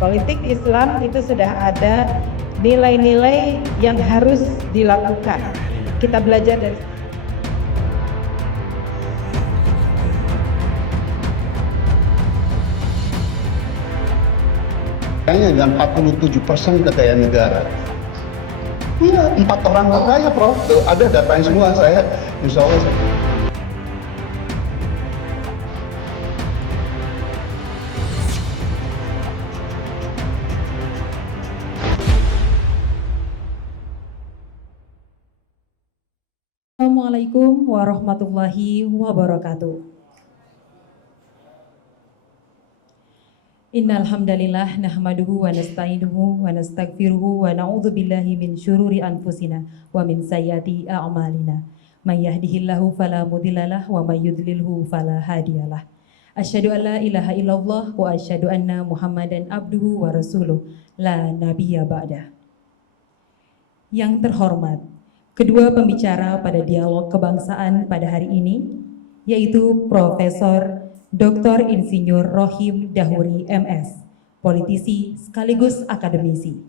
Politik Islam itu sudah ada nilai-nilai yang harus dilakukan. Kita belajar dari dan 47% kekayaan negara. Iya, 4 orang kaya, Prof. Tuh, ada datanya semua, saya insya Allah. Assalamualaikum warahmatullahi wabarakatuh. Innal hamdalillah nahmaduhu wa nasta'inuhu wa nastaghfiruhu wa na'udzu billahi min syururi anfusina wa min sayyiati a'malina. May yahdihillahu fala mudhillalah wa may yudlilhu fala hadiyalah. Asyhadu an la ilaha illallah wa asyhadu anna Muhammadan abduhu wa rasuluh la nabiyya ba'dah. Yang terhormat, kedua pembicara pada dialog kebangsaan pada hari ini yaitu Profesor Dr. Insinyur Rohim Dahuri MS, politisi sekaligus akademisi,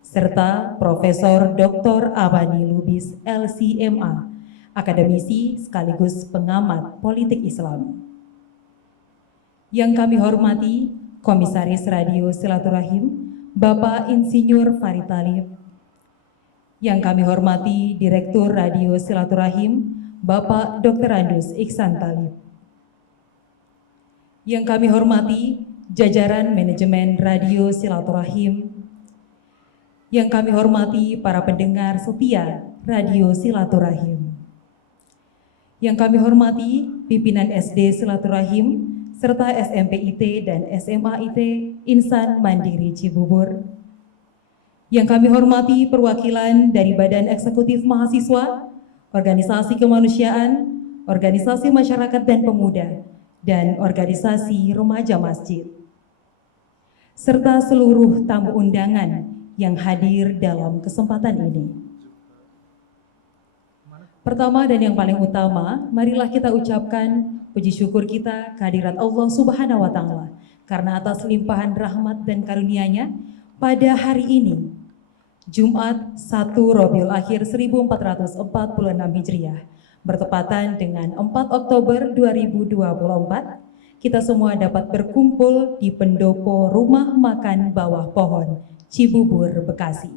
serta Profesor Dr. Abani Lubis LCMA, akademisi sekaligus pengamat politik Islam. Yang kami hormati Komisaris Radio Silaturahim Bapak Insinyur Farid Talib. Yang kami hormati Direktur Radio Silaturahim Bapak Dr. Andus Iksan Talib. Yang kami hormati jajaran manajemen Radio Silaturahim. Yang kami hormati para pendengar setia Radio Silaturahim. Yang kami hormati pimpinan SD Silaturahim serta SMP IT dan SMA IT Insan Mandiri Cibubur. Yang kami hormati perwakilan dari Badan Eksekutif Mahasiswa, Organisasi Kemanusiaan, Organisasi Masyarakat dan Pemuda, dan Organisasi Remaja Masjid, serta seluruh tamu undangan yang hadir dalam kesempatan ini. Pertama dan yang paling utama, marilah kita ucapkan puji syukur kita kehadirat Allah Subhanahu wa Ta'ala, karena atas limpahan rahmat dan karunia-Nya pada hari ini, Jumat 1 Rabiul Akhir 1446 Hijriah, bertepatan dengan 4 Oktober 2024, kita semua dapat berkumpul di pendopo Rumah Makan Bawah Pohon, Cibubur, Bekasi,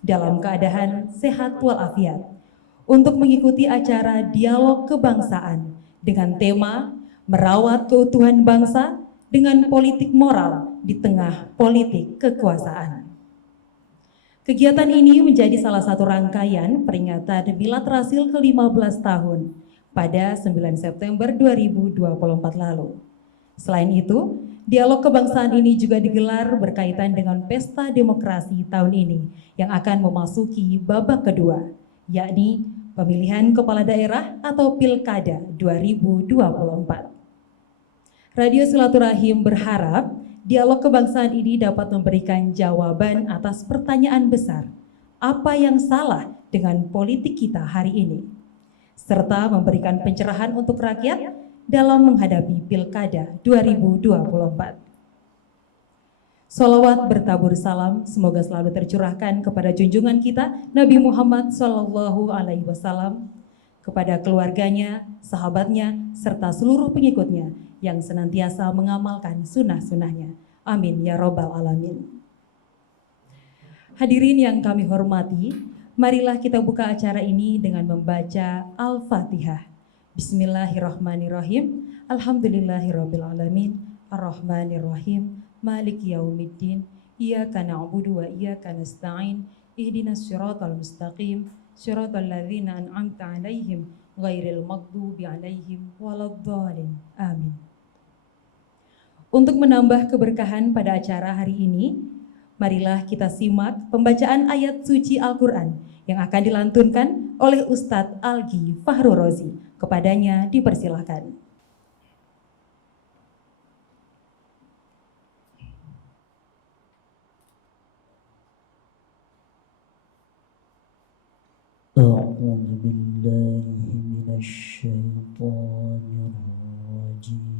dalam keadaan sehat walafiat, untuk mengikuti acara dialog kebangsaan dengan tema merawat keutuhan bangsa dengan politik moral di tengah politik kekuasaan. Kegiatan ini menjadi salah satu rangkaian peringatan Milad Rasul ke-15 tahun pada 9 September 2024 lalu. Selain itu, dialog kebangsaan ini juga digelar berkaitan dengan pesta demokrasi tahun ini yang akan memasuki babak kedua, yakni pemilihan kepala daerah atau Pilkada 2024. Radio Silaturahim berharap dialog kebangsaan ini dapat memberikan jawaban atas pertanyaan besar, apa yang salah dengan politik kita hari ini, serta memberikan pencerahan untuk rakyat dalam menghadapi Pilkada 2024. Sholawat bertabur salam semoga selalu tercurahkan kepada junjungan kita Nabi Muhammad SAW, kepada keluarganya, sahabatnya, serta seluruh pengikutnya yang senantiasa mengamalkan sunnah-sunnahnya. Amin ya robbal alamin. Hadirin yang kami hormati, marilah kita buka acara ini dengan membaca Al-Fatihah. Bismillahirrahmanirrahim. Alhamdulillahirabbil alamin. Ar-Rahmanirrahim. Maliki yaumiddin. Iyyaka na'budu wa iyyaka nasta'in. Ihdinas siratal mustaqim. Siratal ladzina an'amta 'alaihim ghairil maghdubi 'alaihim waladdallin. Amin. Untuk menambah keberkahan pada acara hari ini, marilah kita simak pembacaan ayat suci Al-Quran yang akan dilantunkan oleh Ustadz Algi Fahru Rozi. Kepadanya dipersilahkan. أعوذ بالله من الشيطان الرجيم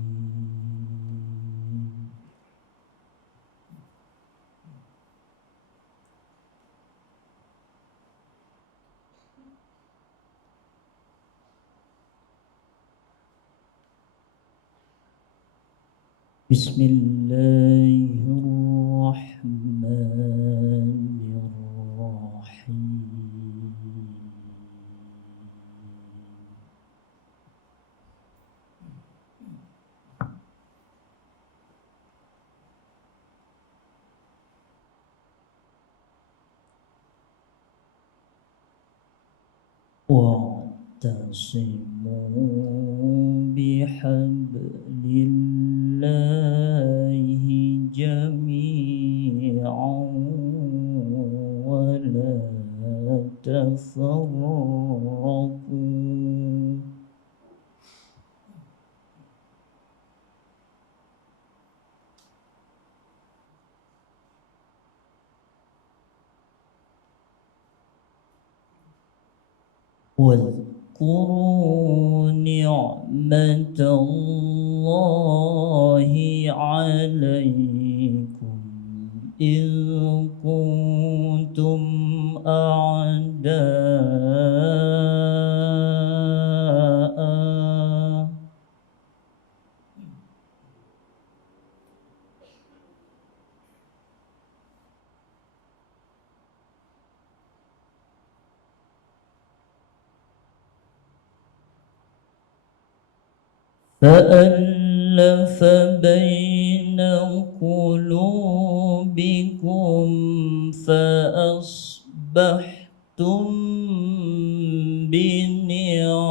بسم الله الرحمن الرحيم. واعتصموا بحبل الله جميعا ولا تفرقوا. واذكروا نعمة الله عليكم إذ كنتم أعداء فألف بين قلوبكم فأصبحتم بنعمته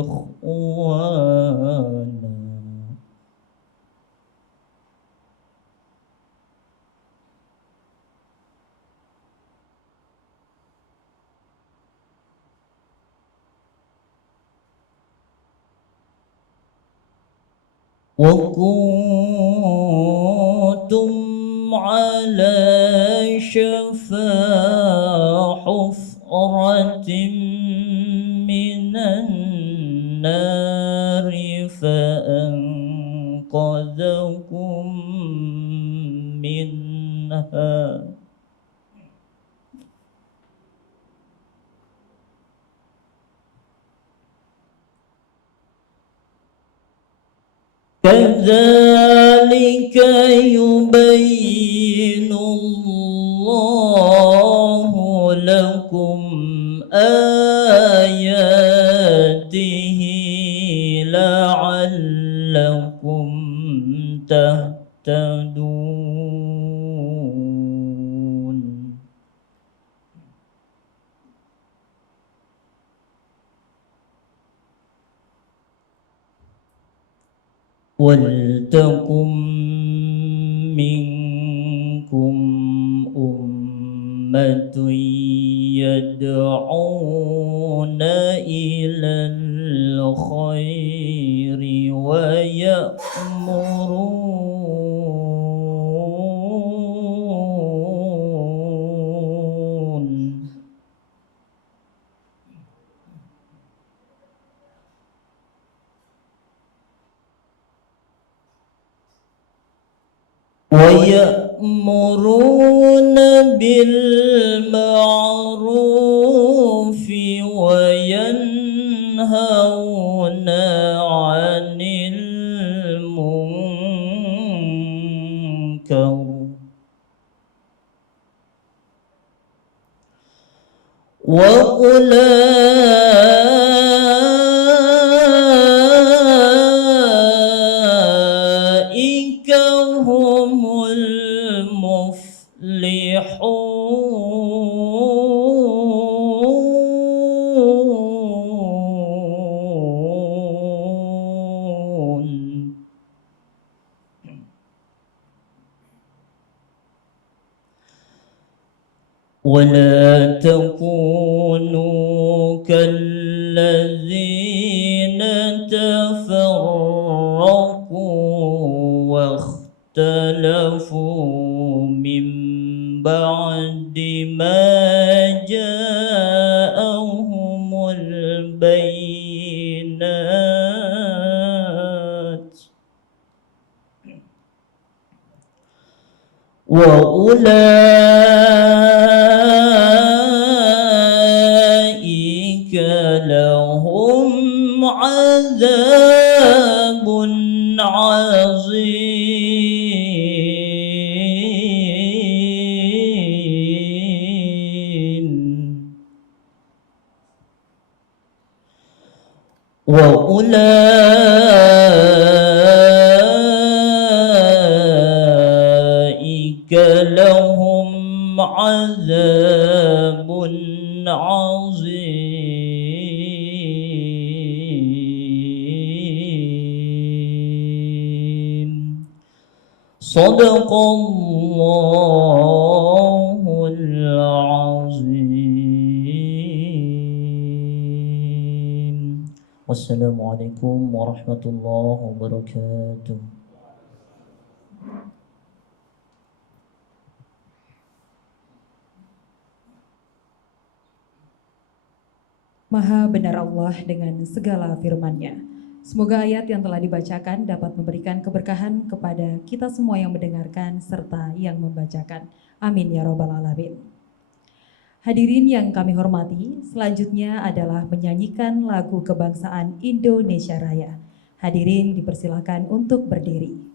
إخوانا. وكنتم على شفا حفرة من النار فأنقذكم منها. كذلك يبين الله لكم آياته لعلكم تهتدون. ولتكن منكم أمة يدعون إلى الخير ويأمرون بالمعروف وينهون عن المنكر وأولئك هم المفلحون. ولا تكونوا كالذين تفرقوا واختلفوا من بعد ما جاءهم البينات وأولئك لهم عذاب عظيم وأولئك لهم عذاب عظيم صدق الله العظيم والسلام عليكم ورحمة الله وبركاته. Maha benar Allah dengan segala firman-Nya. Semoga ayat yang telah dibacakan dapat memberikan keberkahan kepada kita semua yang mendengarkan serta yang membacakan. Amin ya robbal alamin. Hadirin yang kami hormati, selanjutnya adalah menyanyikan lagu kebangsaan Indonesia Raya. Hadirin dipersilakan untuk berdiri.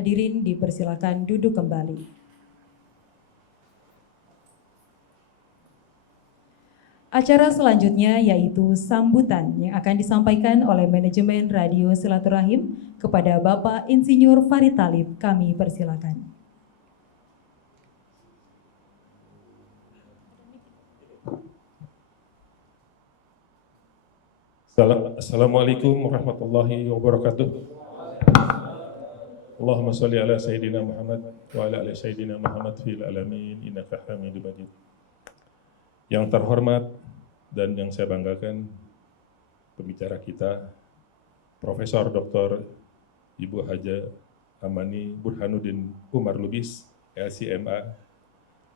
Hadirin dipersilakan duduk kembali. Acara selanjutnya yaitu sambutan yang akan disampaikan oleh manajemen Radio Silaturahim kepada Bapak Insinyur Farid Thalib. Kami persilakan. Assalamualaikum warahmatullahi wabarakatuh. Allahumma salli ala Sayyidina Muhammad wa ala ali Sayyidina Muhammad fil alamin innaka hamidum majid. Yang terhormat dan yang saya banggakan, pembicara kita Profesor Dr. Ibu Haja Amani Burhanuddin Umar Lubis, LCMA,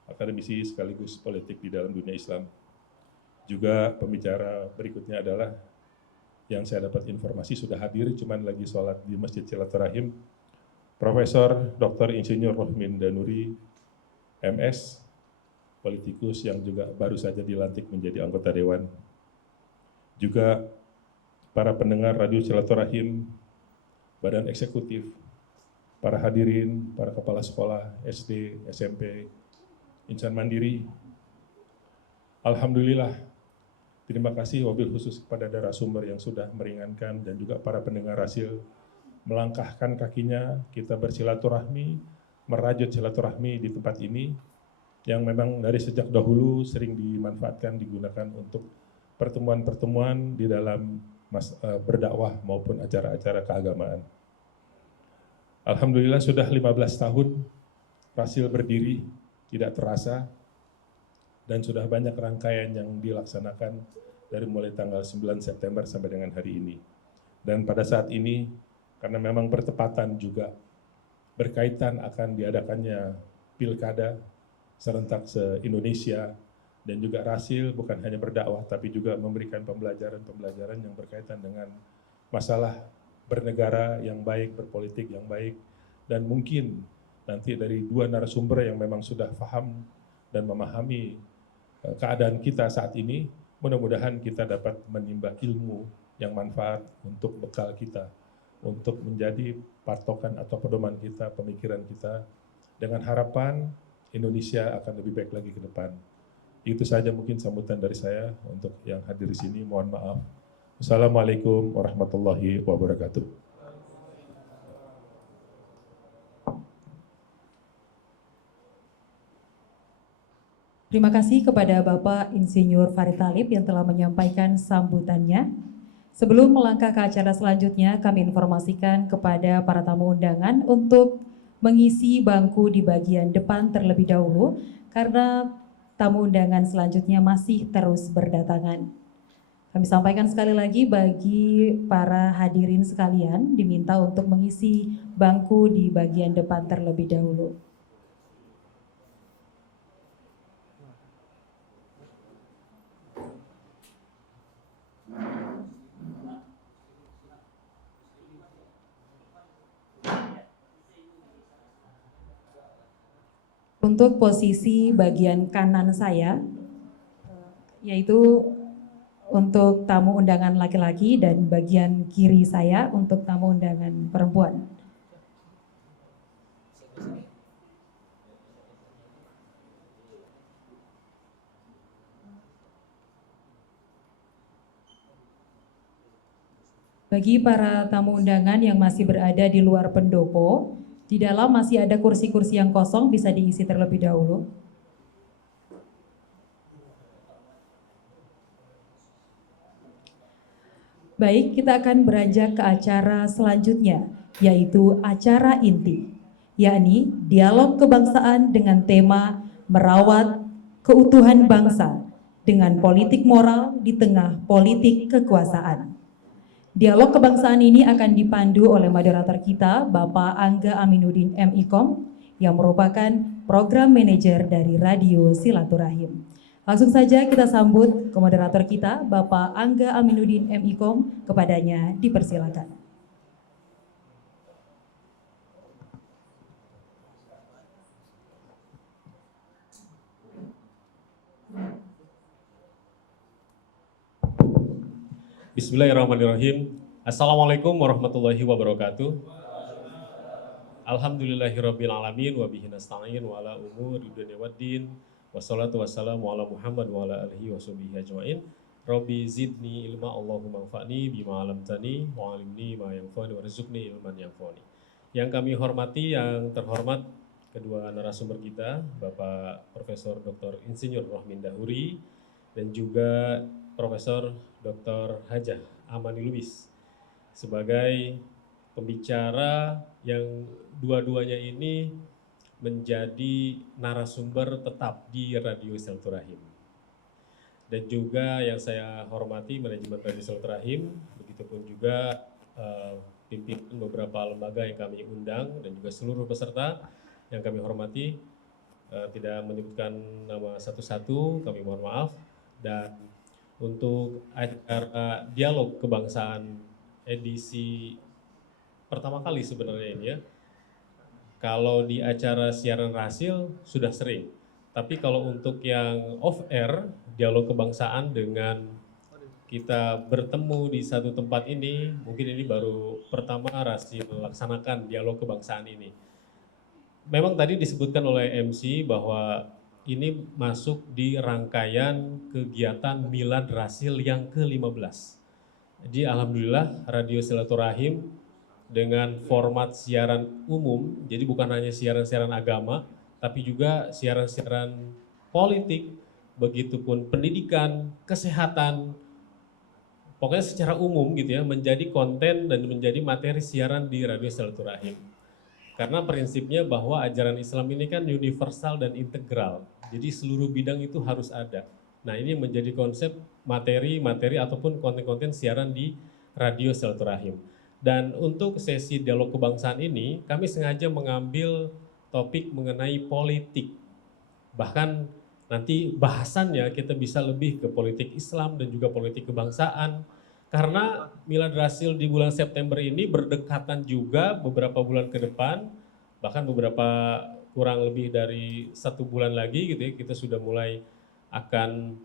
akademisi sekaligus politik di dalam dunia Islam. Juga pembicara berikutnya adalah yang saya dapat informasi sudah hadir, cuman lagi sholat di Masjid Silaturahim, Profesor Dr. Insinyur Rohmin Danuri, MS, politikus yang juga baru saja dilantik menjadi anggota Dewan. Juga para pendengar Radio Silaturahim, Badan Eksekutif, para hadirin, para kepala sekolah, SD, SMP, insan mandiri. Alhamdulillah, terima kasih wabil khusus kepada narasumber yang sudah meringankan dan juga para pendengar hasil melangkahkan kakinya, kita bersilaturahmi, merajut silaturahmi di tempat ini yang memang dari sejak dahulu sering dimanfaatkan, digunakan untuk pertemuan-pertemuan di dalam berdakwah maupun acara-acara keagamaan. Alhamdulillah sudah 15 tahun Rasil berdiri, tidak terasa. dan sudah banyak rangkaian yang dilaksanakan dari mulai tanggal 9 September sampai dengan hari ini. Dan pada saat ini, karena memang bertepatan juga berkaitan akan diadakannya pilkada serentak se-Indonesia, dan juga Rasil bukan hanya berdakwah tapi juga memberikan pembelajaran-pembelajaran yang berkaitan dengan masalah bernegara yang baik, berpolitik yang baik, dan mungkin nanti dari dua narasumber yang memang sudah paham dan memahami keadaan kita saat ini, mudah-mudahan kita dapat menimba ilmu yang manfaat untuk bekal kita, untuk menjadi patokan atau pedoman kita, pemikiran kita, dengan harapan Indonesia akan lebih baik lagi ke depan. Itu saja mungkin sambutan dari saya untuk yang hadir di sini. Mohon maaf. Assalamualaikum warahmatullahi wabarakatuh. Terima kasih kepada Bapak Insinyur Farid Thalib yang telah menyampaikan sambutannya. Sebelum melangkah ke acara selanjutnya, kami informasikan kepada para tamu undangan untuk mengisi bangku di bagian depan terlebih dahulu, karena tamu undangan selanjutnya masih terus berdatangan. Kami sampaikan sekali lagi bagi para hadirin sekalian, diminta untuk mengisi bangku di bagian depan terlebih dahulu. Untuk posisi bagian kanan saya, yaitu untuk tamu undangan laki-laki, dan bagian kiri saya untuk tamu undangan perempuan. Bagi para tamu undangan yang masih berada di luar pendopo, di dalam masih ada kursi-kursi yang kosong, bisa diisi terlebih dahulu. Baik, kita akan beranjak ke acara selanjutnya, yaitu acara inti, yakni dialog kebangsaan dengan tema merawat keutuhan bangsa dengan politik moral di tengah politik kekuasaan. Dialog kebangsaan ini akan dipandu oleh moderator kita, Bapak Angga Aminuddin MIkom, yang merupakan program manajer dari Radio Silaturahim. Langsung saja kita sambut ke moderator kita, Bapak Angga Aminuddin MIkom, kepadanya dipersilakan. Bismillahirrahmanirrahim. Assalamualaikum warahmatullahi wabarakatuh. Alhamdulillahirabbil alamin wa bihi nasta'in wa ala umuri dunya waddin. Wassalatu wassalamu ala Muhammad wa ala alihi washabihi ajmain. Rabbi zidni ilma, Allahumma anfa'ni bima 'allamtani wa 'allimni ma yanfa'uni warzuqni ilman yanfa'uni. Yang kami hormati, yang terhormat kedua narasumber kita, Bapak Profesor Dr. Insinyur Rohmin Dahuri dan juga Profesor Dr. Hajah Amani Lubis sebagai pembicara yang dua-duanya ini menjadi narasumber tetap di Radio Silaturahim. Dan juga yang saya hormati manajemen Radio Silaturahim, begitupun juga pimpinan beberapa lembaga yang kami undang dan juga seluruh peserta yang kami hormati. Tidak menyebutkan nama satu-satu, kami mohon maaf. Dan untuk acara dialog kebangsaan edisi pertama kali sebenarnya ini ya. Kalau di acara siaran Rasil sudah sering, tapi kalau untuk yang off air, dialog kebangsaan dengan kita bertemu di satu tempat ini, mungkin ini baru pertama Rasil melaksanakan dialog kebangsaan ini. Memang tadi disebutkan oleh MC bahwa ini masuk di rangkaian kegiatan Milad Rasil yang ke-15. Jadi alhamdulillah Radio Silaturahim dengan format siaran umum, jadi bukan hanya siaran-siaran agama, tapi juga siaran-siaran politik, begitupun pendidikan, kesehatan, pokoknya secara umum gitu ya, menjadi konten dan menjadi materi siaran di Radio Silaturahim. Karena prinsipnya bahwa ajaran Islam ini kan universal dan integral. Jadi seluruh bidang itu harus ada. Nah, ini menjadi konsep materi ataupun konten-konten siaran di Radio Silaturahim. Dan untuk sesi dialog kebangsaan ini, kami sengaja mengambil topik mengenai politik. Bahkan nanti bahasannya kita bisa lebih ke politik Islam dan juga politik kebangsaan. Karena Milad Rasul di bulan September ini berdekatan juga beberapa bulan ke depan, bahkan beberapa kurang lebih dari 1 bulan lagi gitu ya, kita sudah mulai akan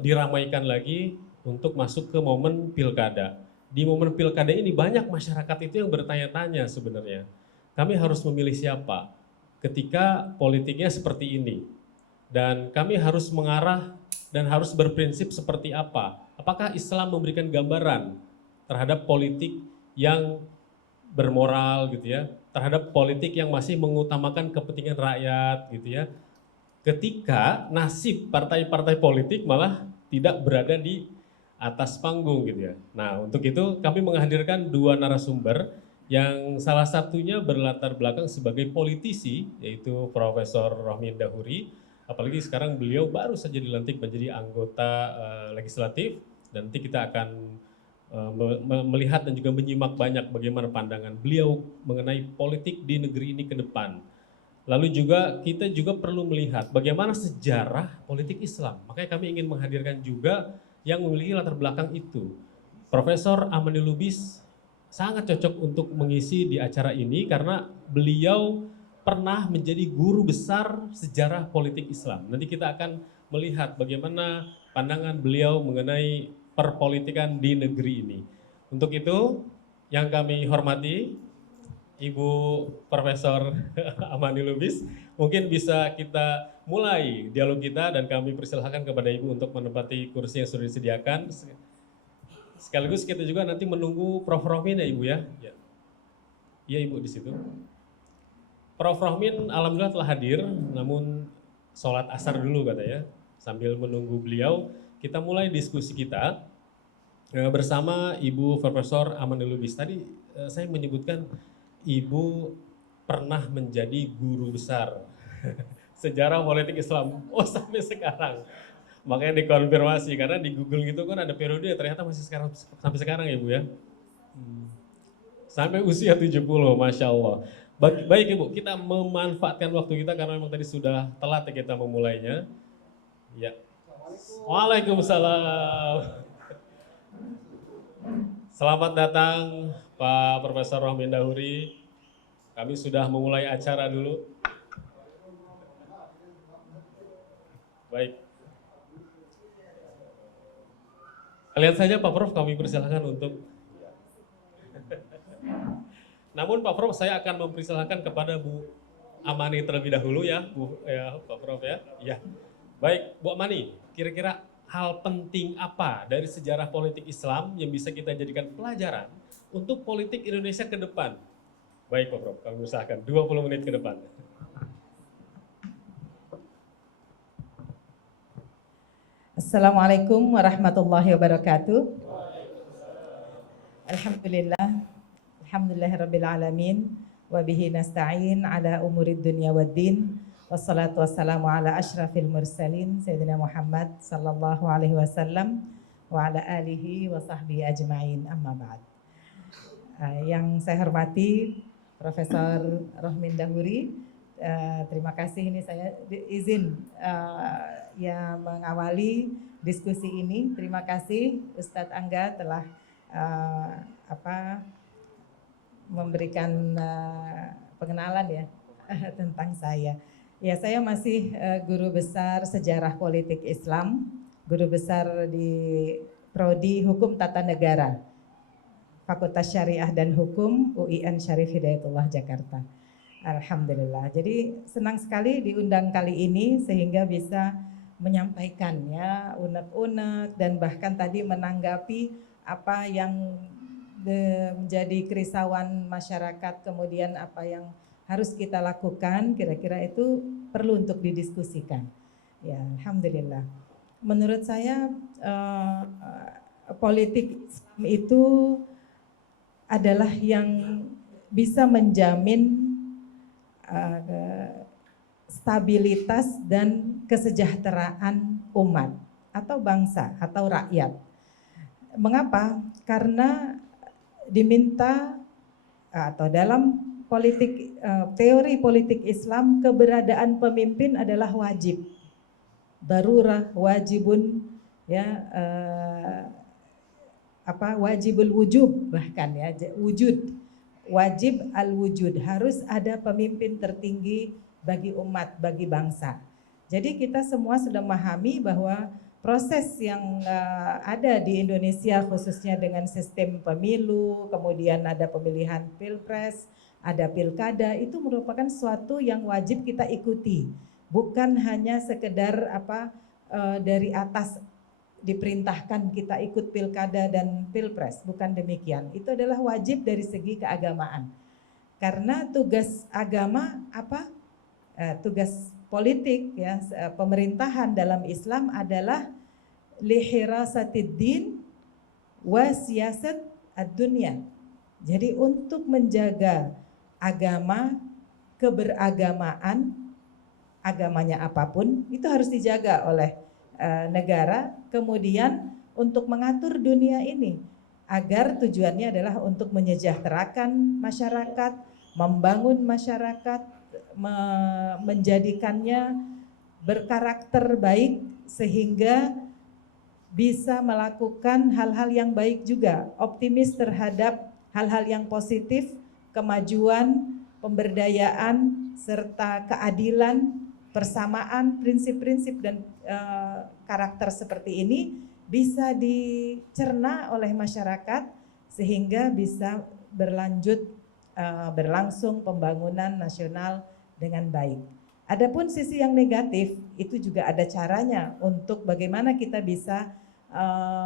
diramaikan lagi untuk masuk ke momen pilkada. Di momen pilkada ini banyak masyarakat itu yang bertanya-tanya sebenarnya, kami harus memilih siapa ketika politiknya seperti ini. Dan kami harus mengarah dan harus berprinsip seperti apa. Apakah Islam memberikan gambaran terhadap politik yang bermoral gitu ya, terhadap politik yang masih mengutamakan kepentingan rakyat gitu ya, ketika nasib partai-partai politik malah tidak berada di atas panggung gitu ya. Nah, untuk itu kami menghadirkan 2 narasumber yang salah satunya berlatar belakang sebagai politisi, yaitu Profesor Rohmin Dahuri. Apalagi sekarang beliau baru saja dilantik menjadi anggota legislatif, dan nanti kita akan melihat dan juga menyimak banyak bagaimana pandangan beliau mengenai politik di negeri ini ke depan. Lalu juga kita juga perlu melihat bagaimana sejarah politik Islam. Makanya kami ingin menghadirkan juga yang memiliki latar belakang itu. Profesor Amani Lubis sangat cocok untuk mengisi di acara ini karena beliau pernah menjadi guru besar sejarah politik Islam. Nanti kita akan melihat bagaimana pandangan beliau mengenai perpolitikan di negeri ini. Untuk itu, yang kami hormati, Ibu Profesor Amani Lubis, mungkin bisa kita mulai dialog kita dan kami persilahkan kepada Ibu untuk menempati kursi yang sudah disediakan. Sekaligus kita juga nanti menunggu Prof. Rohmin ya Ibu ya. Iya Ibu di situ. Prof. Rohmin alhamdulillah telah hadir, namun sholat asar dulu katanya. Sambil menunggu beliau, kita mulai diskusi kita bersama Ibu Profesor Amani Lubis. Tadi saya menyebutkan Ibu pernah menjadi guru besar sejarah politik Islam. Oh, sampai sekarang. Makanya dikonfirmasi karena di Google gitu kan ada periode ternyata masih sekarang sampai sekarang ya Ibu ya. Sampai usia 70, Masya Allah. Baik Ibu, kita memanfaatkan waktu kita karena memang tadi sudah telat ya kita memulainya. Ya. Waalaikumsalam. Selamat datang Pak Profesor Rohmin Dahuri. Kami sudah memulai acara dulu. Baik. Lihat saja Pak Prof, kami persilahkan untuk. Namun Pak Prof, saya akan mempersilahkan kepada Bu Amani terlebih dahulu ya, Pak Prof ya. Ya. Baik, Bu Amani, kira-kira hal penting apa dari sejarah politik Islam yang bisa kita jadikan pelajaran untuk politik Indonesia ke depan? Baik Pak Prof, kami usahakan 20 menit ke depan. Assalamualaikum warahmatullahi wabarakatuh. Alhamdulillahirabbil alamin wa bihi nasta'in ala umurid dunya waddin. Wassalatu wassalamu ala asyrafil mursalin Sayyidina Muhammad sallallahu alaihi wasallam wa ala alihi wa sahbihi ajma'in, amma ba'd. Yang saya hormati Profesor Rohmin Dahuri, terima kasih ini saya izin ya mengawali diskusi ini. Terima kasih Ustadz Angga telah memberikan pengenalan ya tentang saya. Ya, saya masih guru besar sejarah politik Islam, guru besar di Prodi Hukum Tata Negara, Fakultas Syariah dan Hukum UIN Syarif Hidayatullah Jakarta. Alhamdulillah. Jadi senang sekali diundang kali ini sehingga bisa menyampaikan ya unek-unek dan bahkan tadi menanggapi apa yang menjadi kerisauan masyarakat, kemudian apa yang harus kita lakukan, kira-kira itu perlu untuk didiskusikan. Ya, alhamdulillah. Menurut saya politik Islam itu adalah yang bisa menjamin stabilitas dan kesejahteraan umat atau bangsa atau rakyat. Mengapa? Karena diminta atau dalam teori politik Islam, keberadaan pemimpin adalah wajib, darurah, wajibun, ya, wajibul wujub, bahkan ya, wujud, wajib al-wujud, harus ada pemimpin tertinggi bagi umat, bagi bangsa. Jadi kita semua sudah memahami bahwa proses yang ada di Indonesia khususnya dengan sistem pemilu, kemudian ada pemilihan pilpres, ada pilkada, itu merupakan suatu yang wajib kita ikuti. Bukan hanya sekedar dari atas diperintahkan kita ikut pilkada dan pilpres, bukan demikian. Itu adalah wajib dari segi keagamaan. Karena tugas agama tugas politik ya, pemerintahan dalam Islam adalah lihirasatiddin wa siyasat ad-dunya. Jadi untuk menjaga agama, keberagamaan, agamanya apapun itu harus dijaga oleh negara. Kemudian untuk mengatur dunia ini agar tujuannya adalah untuk menyejahterakan masyarakat, membangun masyarakat, menjadikannya berkarakter baik sehingga bisa melakukan hal-hal yang baik juga, optimis terhadap hal-hal yang positif, kemajuan, pemberdayaan, serta keadilan, persamaan, prinsip-prinsip dan karakter seperti ini bisa dicerna oleh masyarakat sehingga bisa berlangsung pembangunan nasional dengan baik. Adapun sisi yang negatif itu juga ada caranya untuk bagaimana kita bisa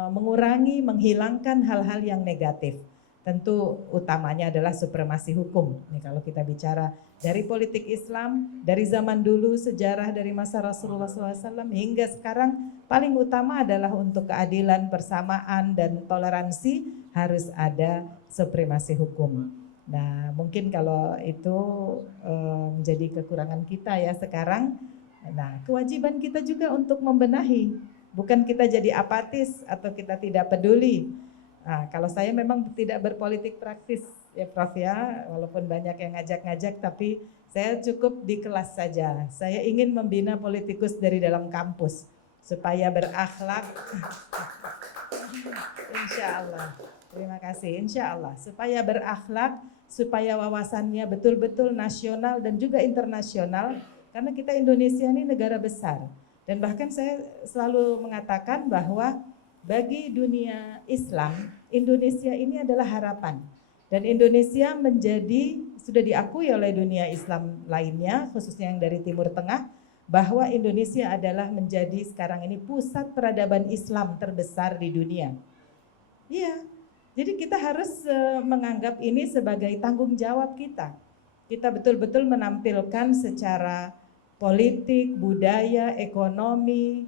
mengurangi, menghilangkan hal-hal yang negatif. Tentu utamanya adalah supremasi hukum. Nih kalau kita bicara dari politik Islam, dari zaman dulu, sejarah dari masa Rasulullah SAW hingga sekarang, paling utama adalah untuk keadilan, persamaan, dan toleransi harus ada supremasi hukum. Nah mungkin kalau itu menjadi kekurangan kita ya sekarang. Nah kewajiban kita juga untuk membenahi, bukan kita jadi apatis atau kita tidak peduli. Nah, kalau saya memang tidak berpolitik praktis ya Prof ya, walaupun banyak yang ngajak-ngajak, tapi saya cukup di kelas saja. Saya ingin membina politikus dari dalam kampus supaya berakhlak. Insya Allah, terima kasih. Insya Allah supaya berakhlak, supaya wawasannya betul-betul nasional dan juga internasional, karena kita Indonesia ini negara besar. Dan bahkan saya selalu mengatakan bahwa bagi dunia Islam, Indonesia ini adalah harapan. Dan Indonesia sudah diakui oleh dunia Islam lainnya, khususnya yang dari Timur Tengah, bahwa Indonesia adalah menjadi sekarang ini pusat peradaban Islam terbesar di dunia. Iya, jadi kita harus menganggap ini sebagai tanggung jawab kita. Kita betul-betul menampilkan secara politik, budaya, ekonomi,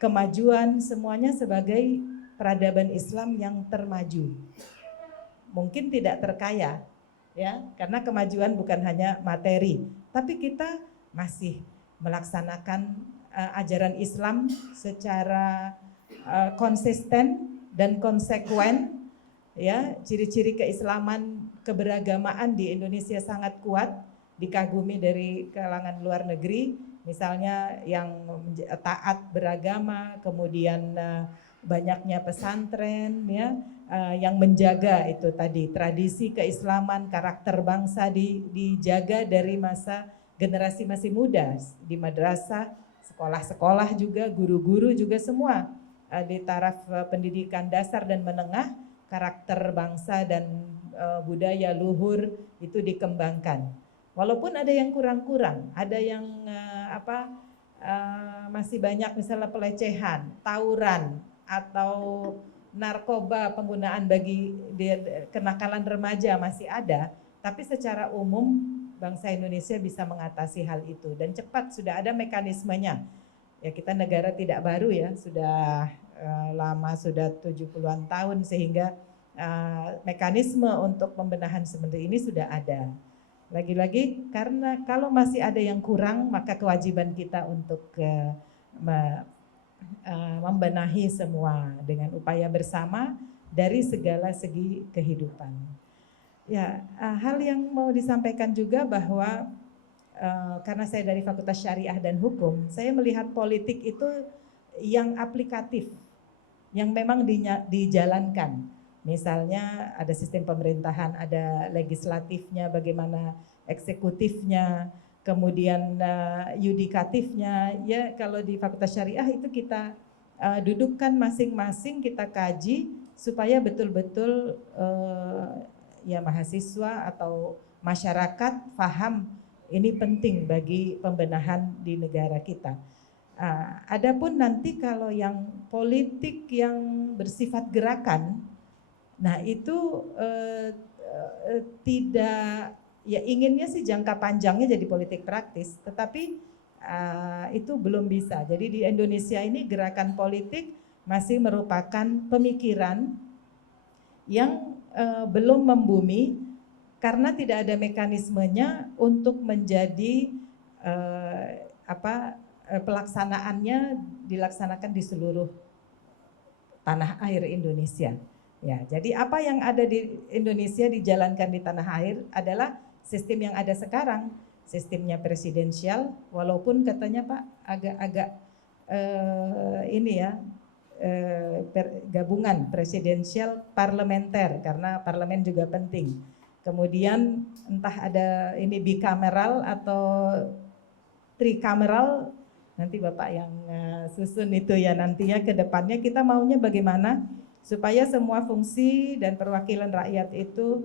kemajuan, semuanya sebagai peradaban Islam yang termaju. Mungkin tidak terkaya, ya, karena kemajuan bukan hanya materi, tapi kita masih melaksanakan ajaran Islam secara konsisten dan konsekuen. Ya, ciri-ciri keislaman, keberagamaan di Indonesia sangat kuat, dikagumi dari kalangan luar negeri. Misalnya yang taat beragama, kemudian banyaknya pesantren ya, yang menjaga itu tadi tradisi keislaman, karakter bangsa dijaga dari masa generasi masih muda, di madrasah, sekolah-sekolah juga, guru-guru juga semua di taraf pendidikan dasar dan menengah, karakter bangsa dan budaya luhur itu dikembangkan. Walaupun ada yang kurang-kurang, ada yang masih banyak misalnya pelecehan, tawuran, atau narkoba, penggunaan bagi kenakalan remaja masih ada, tapi secara umum bangsa Indonesia bisa mengatasi hal itu dan cepat, sudah ada mekanismenya. Ya kita negara tidak baru ya, sudah lama, sudah 70-an tahun, sehingga mekanisme untuk pembenahan seperti ini sudah ada. Lagi-lagi karena kalau masih ada yang kurang, maka kewajiban kita untuk membenahi semua dengan upaya bersama dari segala segi kehidupan. Ya, hal yang mau disampaikan juga bahwa karena saya dari Fakultas Syariah dan Hukum, saya melihat politik itu yang aplikatif, yang memang dijalankan. Misalnya ada sistem pemerintahan, ada legislatifnya, bagaimana eksekutifnya, kemudian yudikatifnya. Ya, kalau di Fakultas Syariah itu kita dudukkan masing-masing, kita kaji supaya betul-betul ya mahasiswa atau masyarakat paham ini penting bagi pembenahan di negara kita. Adapun nanti kalau yang politik yang bersifat gerakan, nah itu tidak, ya inginnya sih jangka panjangnya jadi politik praktis, tetapi itu belum bisa. Jadi di Indonesia ini gerakan politik masih merupakan pemikiran yang belum membumi karena tidak ada mekanismenya untuk menjadi pelaksanaannya dilaksanakan di seluruh tanah air Indonesia. Ya, jadi apa yang ada di Indonesia dijalankan di tanah air adalah sistem yang ada sekarang, sistemnya presidensial, walaupun katanya Pak agak-agak gabungan presidensial parlementer karena parlemen juga penting. Kemudian entah ada ini bicameral atau trikameral, nanti Bapak yang susun itu ya nantinya ke depannya kita maunya bagaimana supaya semua fungsi dan perwakilan rakyat itu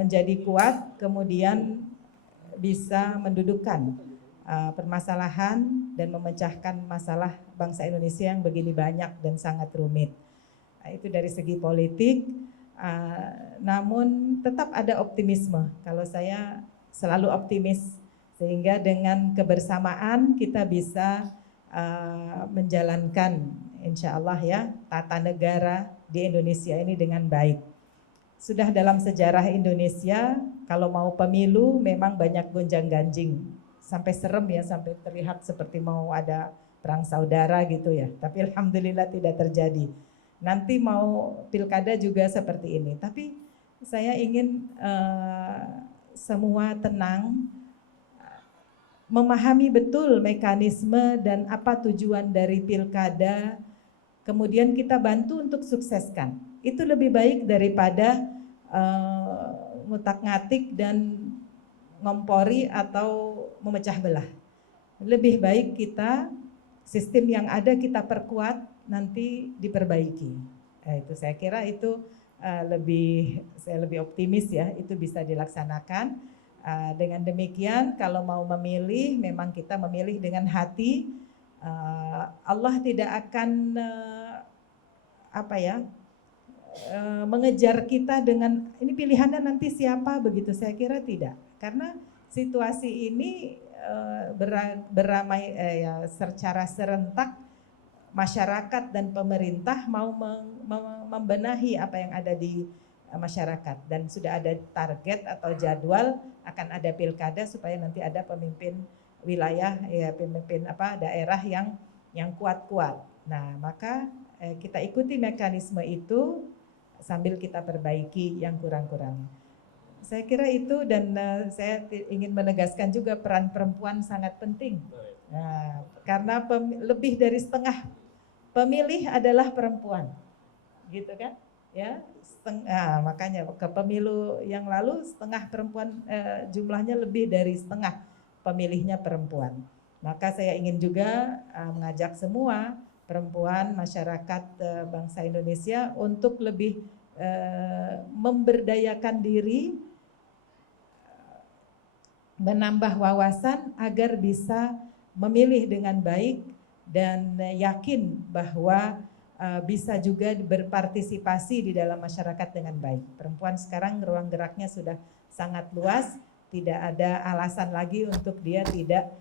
menjadi kuat, kemudian bisa mendudukkan permasalahan dan memecahkan masalah bangsa Indonesia yang begini banyak dan sangat rumit. Itu dari segi politik, namun tetap ada optimisme. Kalau saya selalu optimis, sehingga dengan kebersamaan kita bisa menjalankan insya Allah ya tata negara di Indonesia ini dengan baik. Sudah dalam sejarah Indonesia kalau mau pemilu memang banyak gonjang-ganjing, sampai serem ya, sampai terlihat seperti mau ada perang saudara gitu ya, tapi alhamdulillah tidak terjadi. Nanti mau pilkada juga seperti ini, tapi saya ingin semua tenang, memahami betul mekanisme dan apa tujuan dari pilkada, kemudian kita bantu untuk sukseskan. Itu lebih baik daripada ngutak-ngatik dan ngompori atau memecah belah. Lebih baik kita sistem yang ada kita perkuat, nanti diperbaiki. Itu saya kira itu saya lebih optimis ya, itu bisa dilaksanakan. Dengan demikian kalau mau memilih memang kita memilih dengan hati. Allah tidak akan mengejar kita dengan ini pilihannya nanti siapa begitu, saya kira tidak, karena situasi ini beramai secara serentak masyarakat dan pemerintah mau membenahi apa yang ada di masyarakat, dan sudah ada target atau jadwal akan ada pilkada supaya nanti ada pemimpin wilayah ya, pemimpin daerah yang kuat-kuat. Nah, maka kita ikuti mekanisme itu sambil kita perbaiki yang kurang-kurang. Saya kira itu, dan saya ingin menegaskan juga peran perempuan sangat penting. Nah, karena lebih dari setengah pemilih adalah perempuan, gitu kan? Ya, makanya ke pemilu yang lalu setengah perempuan, jumlahnya lebih dari setengah pemilihnya perempuan. Maka saya ingin juga mengajak semua perempuan masyarakat bangsa Indonesia untuk lebih memberdayakan diri, menambah wawasan agar bisa memilih dengan baik dan yakin bahwa bisa juga berpartisipasi di dalam masyarakat dengan baik. Perempuan sekarang ruang geraknya sudah sangat luas, tidak ada alasan lagi untuk dia tidak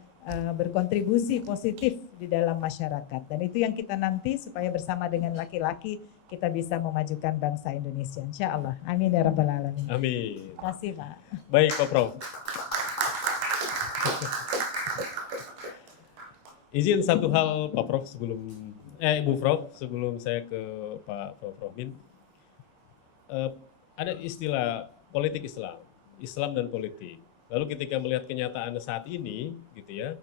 berkontribusi positif di dalam masyarakat. Dan itu yang kita nanti supaya bersama dengan laki-laki kita bisa memajukan bangsa Indonesia. Insya Allah. Amin ya Rabbal Alamin. Amin. Terima kasih Pak. Baik Pak Prof. Izin satu hal Pak Prof Ibu Prof sebelum saya ke Pak Prof Rohmin. Ada istilah politik Islam, Islam dan politik. Lalu ketika melihat kenyataan saat ini, gitu ya,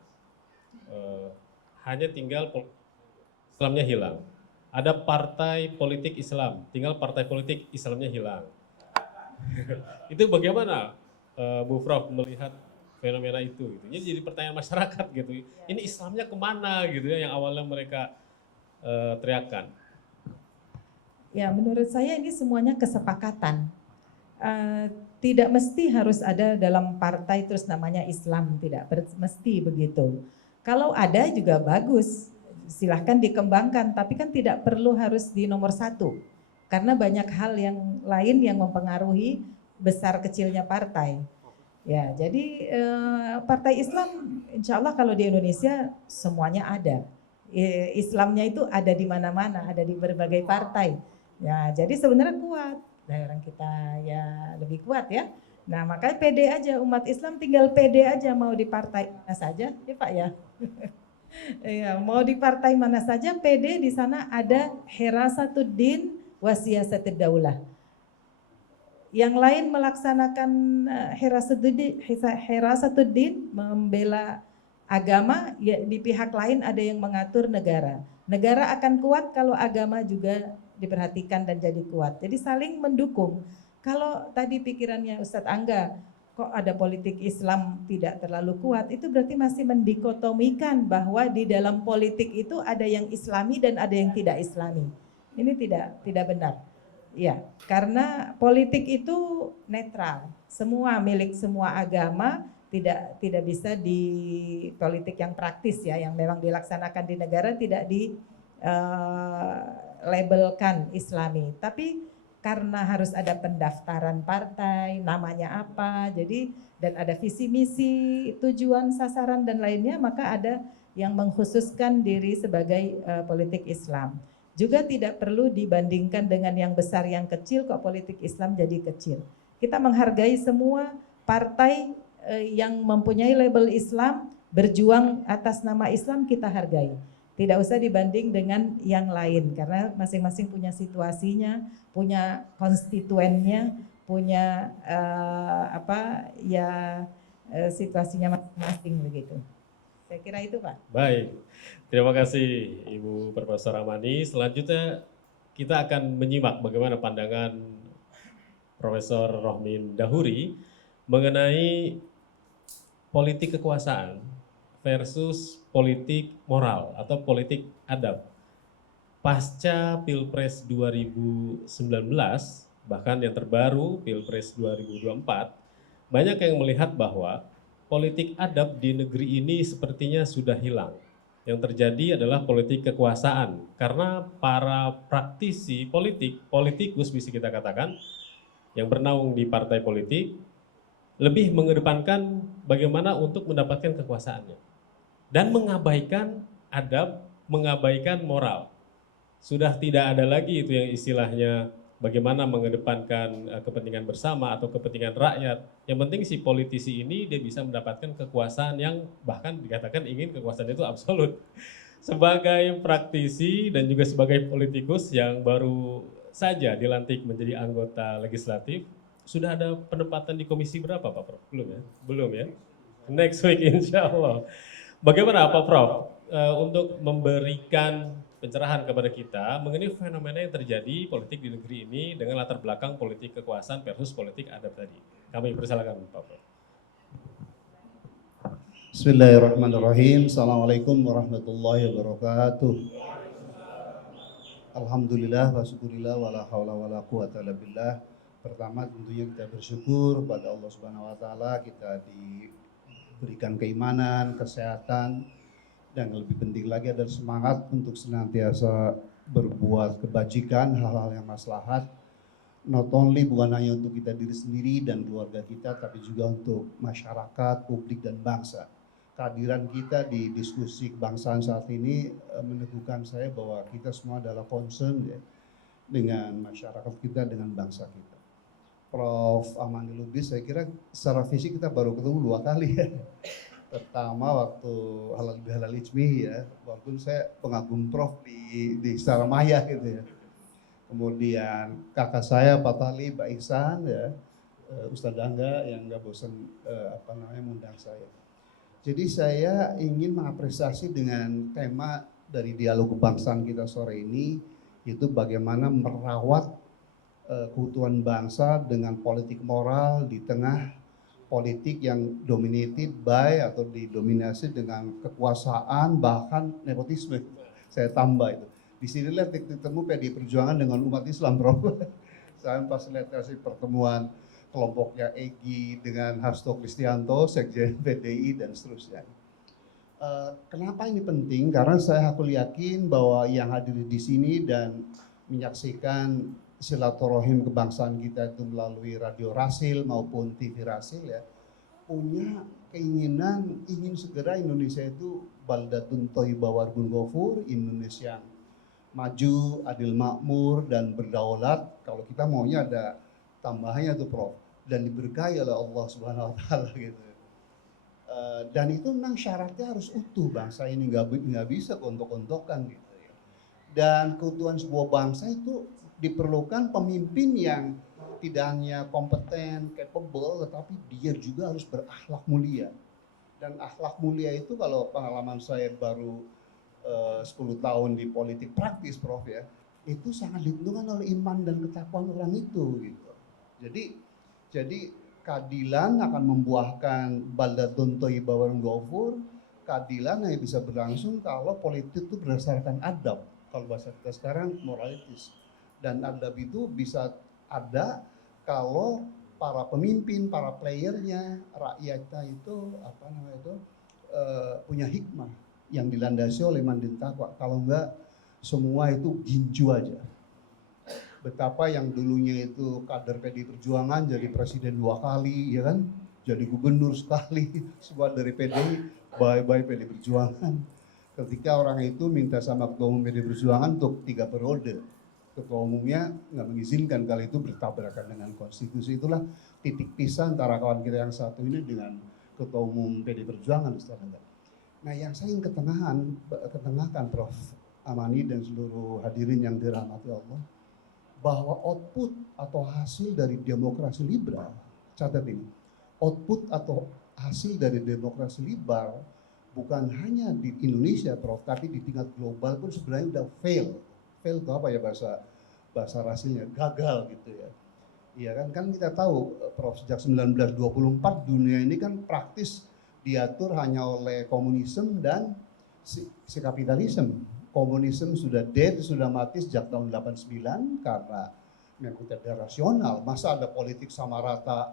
hanya tinggal Islamnya hilang. Ada partai politik Islam, tinggal partai politik Islamnya hilang. Itu bagaimana Bu Prof melihat fenomena itu? Gitu. Jadi pertanyaan masyarakat gitu. Ini Islamnya kemana gitu ya yang awalnya mereka teriakan. Ya, menurut saya ini semuanya kesepakatan. Tidak mesti harus ada dalam partai terus namanya Islam, tidak mesti begitu. Kalau ada juga bagus, silahkan dikembangkan, tapi kan tidak perlu harus di nomor satu. Karena banyak hal yang lain yang mempengaruhi besar kecilnya partai. Ya, jadi partai Islam insya Allah kalau di Indonesia semuanya ada. Islamnya itu ada di mana-mana, ada di berbagai partai. Ya, jadi sebenarnya kuat. Daerah kita ya lebih kuat ya. Nah, makanya pede aja, umat Islam tinggal pede aja mau di partai mana saja, ya Pak ya. Ya, mau di partai mana saja pede, di sana ada hirasatuddin wa siyasatud daulah. Yang lain melaksanakan hirasatuddin membela agama, ya di pihak lain ada yang mengatur negara. Negara akan kuat kalau agama juga diperhatikan dan jadi kuat. Jadi saling mendukung. Kalau tadi pikirannya Ustadz Angga, kok ada politik Islam tidak terlalu kuat, itu berarti masih mendikotomikan bahwa di dalam politik itu ada yang Islami dan ada yang tidak Islami. Ini tidak benar. Ya, karena politik itu netral. Semua milik semua agama, tidak bisa di politik yang praktis ya, yang memang dilaksanakan di negara tidak di labelkan Islami, tapi karena harus ada pendaftaran partai, namanya apa, jadi dan ada visi misi, tujuan, sasaran dan lainnya, maka ada yang mengkhususkan diri sebagai politik Islam. Juga tidak perlu dibandingkan dengan yang besar yang kecil, kok politik Islam jadi kecil. Kita menghargai semua partai yang mempunyai label Islam, berjuang atas nama Islam kita hargai. Tidak usah dibanding dengan yang lain karena masing-masing punya situasinya, punya konstituennya, punya situasinya masing-masing begitu. Saya kira itu Pak. Baik, terima kasih Ibu Profesor Ramani. Selanjutnya kita akan menyimak bagaimana pandangan Profesor Rohmin Dahuri mengenai politik kekuasaan versus politik moral atau politik adab. Pasca Pilpres 2019, bahkan yang terbaru Pilpres 2024, banyak yang melihat bahwa politik adab di negeri ini sepertinya sudah hilang. Yang terjadi adalah politik kekuasaan, karena para praktisi politik, politikus bisa kita katakan, yang bernaung di partai politik, lebih mengedepankan bagaimana untuk mendapatkan kekuasaannya. Dan mengabaikan adab, mengabaikan moral. Sudah tidak ada lagi itu yang istilahnya bagaimana mengedepankan kepentingan bersama atau kepentingan rakyat. Yang penting si politisi ini dia bisa mendapatkan kekuasaan yang bahkan dikatakan ingin kekuasaan itu absolut. Sebagai praktisi dan juga sebagai politikus yang baru saja dilantik menjadi anggota legislatif, sudah ada penempatan di komisi berapa Pak Prof? Belum ya? Belum ya? Next week insya Allah. Bagaimana Pak Prof untuk memberikan pencerahan kepada kita mengenai fenomena yang terjadi politik di negeri ini dengan latar belakang politik kekuasaan versus politik adab tadi. Kami persilakan Pak Prof. Bismillahirrahmanirrahim. Assalamualaikum warahmatullahi wabarakatuh. Alhamdulillah wa syukurillah wa la haula wa la quwata illa billah. Pertama tentunya kita bersyukur pada Allah Subhanahu wa taala, kita diberikan keimanan, kesehatan, dan lebih penting lagi adalah semangat untuk senantiasa berbuat kebajikan, hal-hal yang maslahat, not only bukan hanya untuk kita diri sendiri dan keluarga kita, tapi juga untuk masyarakat, publik, dan bangsa. Kehadiran kita di diskusi kebangsaan saat ini meneguhkan saya bahwa kita semua adalah concern ya, dengan masyarakat kita, dengan bangsa kita. Prof. Amani Lubis, saya kira secara fisik kita baru ketemu 2 kali ya. Pertama waktu halal ijmi ya, walaupun saya pengagum Prof di secara maya gitu ya. Kemudian kakak saya Pak Tali, Pak Ihsan ya, Ustadz Angga yang nggak bosan mengundang saya. Jadi saya ingin mengapresiasi dengan tema dari dialog kebangsaan kita sore ini, itu bagaimana merawat keutuhan bangsa dengan politik moral di tengah politik yang dominated by atau didominasi dengan kekuasaan bahkan nepotisme. Saya tambah itu. Di sinilah titik temu PDI Perjuangan dengan umat Islam, bro. Saya fasilitasi pertemuan kelompoknya Egy dengan Hasto Kristianto, Sekjen PDI dan seterusnya. Kenapa ini penting? Karena aku yakin bahwa yang hadir di sini dan menyaksikan silaturahim kebangsaan kita itu melalui radio Rasil maupun TV Rasil ya, punya keinginan ingin segera Indonesia itu baldatun thayyibah warbun ghafur, Indonesia yang maju, adil makmur dan berdaulat. Kalau kita maunya ada tambahannya tuh Prof, dan diberkahi oleh Allah Subhanahu wa taala gitu. Dan itu memang syaratnya harus utuh, bangsa ini nggak bisa kontok-kontokan gitu ya. Dan keutuhan sebuah bangsa itu diperlukan pemimpin yang tidak hanya kompeten, capable, tetapi dia juga harus berakhlak mulia. Dan akhlak mulia itu kalau pengalaman saya baru 10 tahun di politik praktis Prof ya, itu sangat ditentukan oleh iman dan ketakwaan orang itu gitu. Jadi keadilan akan membuahkan baldatun thayyibah warbun ghafur. Keadilan hanya bisa berlangsung kalau politik itu berdasarkan adab. Kalau bahasa kita sekarang moralitas. Dan adab itu bisa ada kalau para pemimpin, para playernya, rakyatnya itu punya hikmah yang dilandasi oleh iman dan takwa. Kalau enggak, semua itu ginju aja. Betapa yang dulunya itu kader PDI Perjuangan jadi presiden 2 kali, ya kan? Jadi gubernur sekali, semua dari PDI, bye-bye PDI Perjuangan. Ketika orang itu minta sama ketua umum PDI Perjuangan untuk 3 periode, ketua umumnya nggak mengizinkan, kali itu bertabrakan dengan konstitusi. Itulah titik pisah antara kawan kita yang satu ini dengan ketua umum PDI Perjuangan. Nah, yang saya ingin ketengahkan Prof. Amani dan seluruh hadirin yang dirahmati Allah, bahwa output atau hasil dari demokrasi liberal, catat ini, output atau hasil dari demokrasi liberal bukan hanya di Indonesia Prof, tapi di tingkat global pun sebenarnya udah fail. Fail itu apa ya bahasa Rasilnya, gagal gitu ya. Iya kan kita tahu Prof, sejak 1924 dunia ini kan praktis diatur hanya oleh komunisme dan si kapitalisme. Komunisme sudah dead, sudah mati sejak tahun 89 karena memang tidak rasional. Masa ada politik sama rata,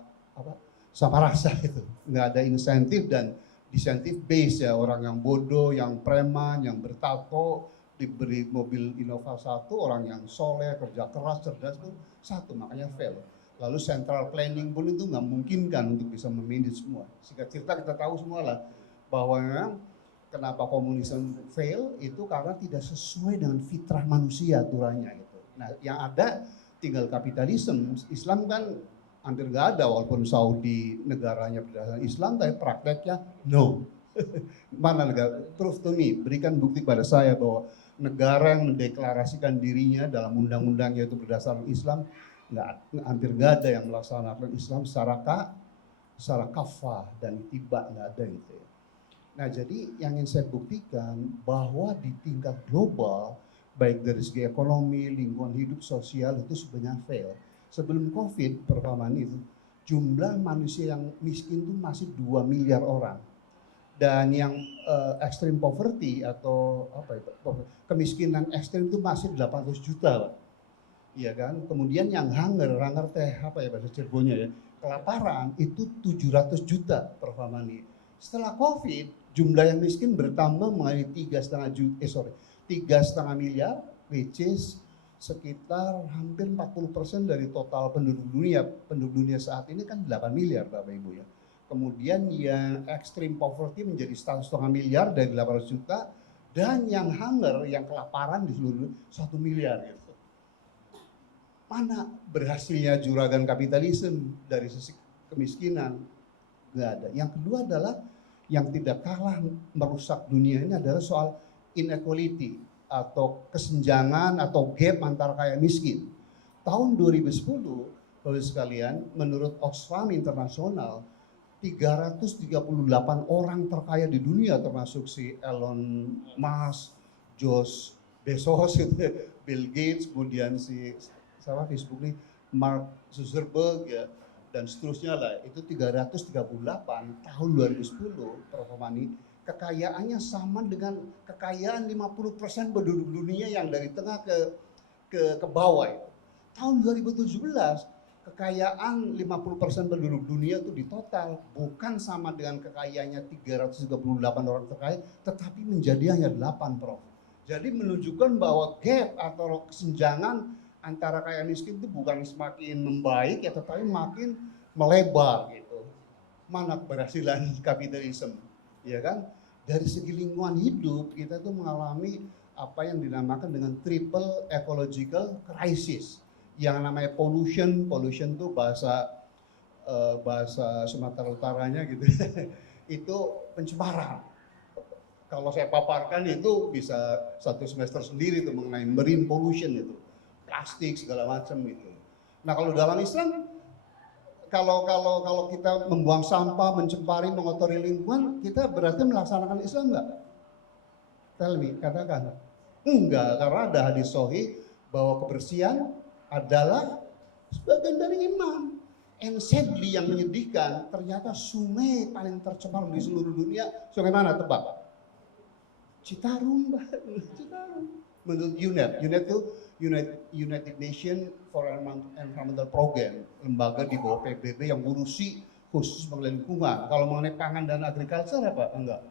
sama rasa itu. Nggak ada insentif dan disentif base ya, orang yang bodoh, yang preman, yang bertato, diberi mobil Innova 1, orang yang soleh, kerja keras, cerdas itu 1, makanya fail. Lalu central planning pun itu nggak memungkinkan untuk bisa memanage semua. Singkat cerita kita tahu semua lah bahwa memang kenapa komunisme fail itu karena tidak sesuai dengan fitrah manusia aturannya itu. Nah, yang ada tinggal kapitalisme. Islam kan hampir nggak ada, walaupun Saudi negaranya berdasarkan Islam, tapi prakteknya no. Mana negara? Proof to me, berikan bukti pada saya bahwa negara yang mendeklarasikan dirinya dalam undang-undangnya itu berdasarkan Islam, hampir nggak ada yang melaksanakan Islam secara kafah dan tiba, nggak ada gitu ya. Nah, jadi yang ingin saya buktikan bahwa di tingkat global, baik dari segi ekonomi, lingkungan hidup, sosial itu sebenarnya fail. Sebelum COVID pertama itu jumlah manusia yang miskin itu masih 2 miliar orang. Dan yang extreme poverty atau kemiskinan ekstrim itu masih 800 juta, Pak. Iya kan? Kemudian yang hunger teh bahasa Cirebonnya ya, kelaparan itu 700 juta per family. Setelah COVID, jumlah yang miskin bertambah menjadi 3,5 miliar, which is sekitar hampir 40% dari total penduduk dunia. Penduduk dunia saat ini kan 8 miliar Bapak Ibu ya. Kemudian yang extreme poverty menjadi 1,5 miliar dari 800 juta, dan yang hunger, yang kelaparan di seluruh 1 miliar gitu. Mana berhasilnya juragan kapitalisme dari sisi kemiskinan? Nggak ada. Yang kedua adalah yang tidak kalah merusak dunia ini adalah soal inequality atau kesenjangan atau gap antara kaya miskin. Tahun 2010, Bapak sekalian, menurut Oxfam Internasional, 338 orang terkaya di dunia termasuk si Elon Musk, Josh Bezos, Bill Gates, kemudian si Facebook nih, Mark Zuckerberg ya, dan seterusnya lah, itu 338 tahun 2010 Prof. Mani, kekayaannya sama dengan kekayaan 50% penduduk dunia yang dari tengah ke bawah. Tahun 2017 kekayaan 50% penduduk dunia itu di total bukan sama dengan kekayaannya 338 orang terkaya, tetapi menjadi hanya 8, Prof. Jadi menunjukkan bahwa gap atau kesenjangan antara kaya miskin itu bukan semakin membaik ya, tetapi makin melebar gitu. Mana keberhasilan kapitalisme, ya kan? Dari segi lingkungan hidup kita tuh mengalami apa yang dinamakan dengan triple ecological crisis. Yang namanya pollution itu bahasa Sumatera Utaranya gitu. Itu pencemaran. Kalau saya paparkan itu bisa 1 semester sendiri itu mengenai marine pollution itu. Plastik segala macam gitu. Nah, kalau dalam Islam kalau kita membuang sampah, mencemari, mengotori lingkungan, kita berarti melaksanakan Islam enggak? Tell me, katakan. Enggak, karena ada hadis sahih bahwa kebersihan adalah sebagian dari iman. And sadly, yang menyedihkan, ternyata sungai paling tercemar di seluruh dunia, sungai mana tebak? Citarum, Citarum. Menurut UNEP itu United Nations for Environmental Program, lembaga di bawah PBB yang ngurusi khusus mengenai lingkungan. Kalau mengenai pangan dan agriculture apa? Enggak.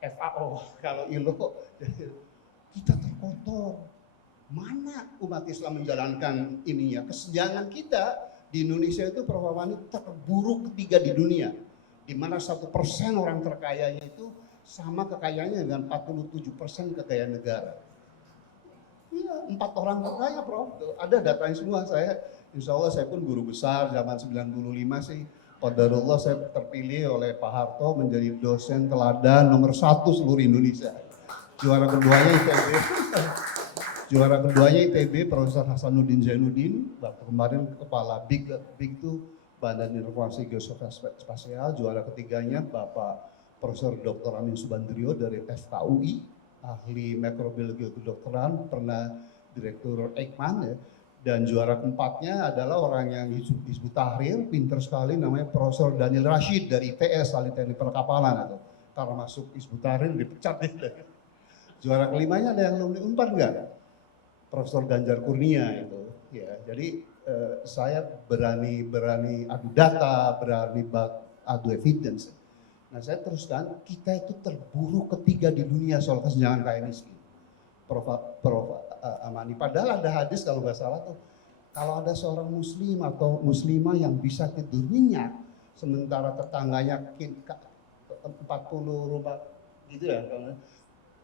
FAO, kalau ILO, kita terkotor. Mana umat Islam menjalankan ininya? Kesenjangan kita di Indonesia itu performanya terburuk ketiga di dunia, di mana 1% orang terkayanya itu sama kekayaannya dengan 47% kekayaan negara. Iya, 4 orang terkaya, Prof. Ada datanya semua. Insya Allah saya pun guru besar zaman 95 sih. Qadarullah saya terpilih oleh Pak Harto menjadi dosen teladan nomor 1 seluruh Indonesia. Juara keduanya ITB Profesor Hasanuddin Zainuddin. Kemarin kepala BIG itu Badan Informasi Geospasial. Juara ketiganya Bapak Profesor Dr. Amin Subandrio dari FKUI. Ahli mikrobiologi kedokteran, pernah direktur Eijkman ya. Dan juara keempatnya adalah orang yang Hizbut Tahrir, pinter sekali, namanya Profesor Daniel Rashid dari ITS, ahli teknik perkapalan itu. Karena masuk Hizbut Tahrir dipecat deh. Juara kelimanya ada yang alumni Unpad enggak? Profesor Ganjar Kurnia itu. Ya, jadi saya berani adu data, berani adu evidence. Nah, saya teruskan, kita itu terburuk ketiga di dunia soal kesenjangan kaya miskin. Prof. Amani. Padahal ada hadis kalau nggak salah tuh, kalau ada seorang muslim atau muslimah yang bisa tidur nyenyak, sementara tetangganya 40 rumah gitu ya,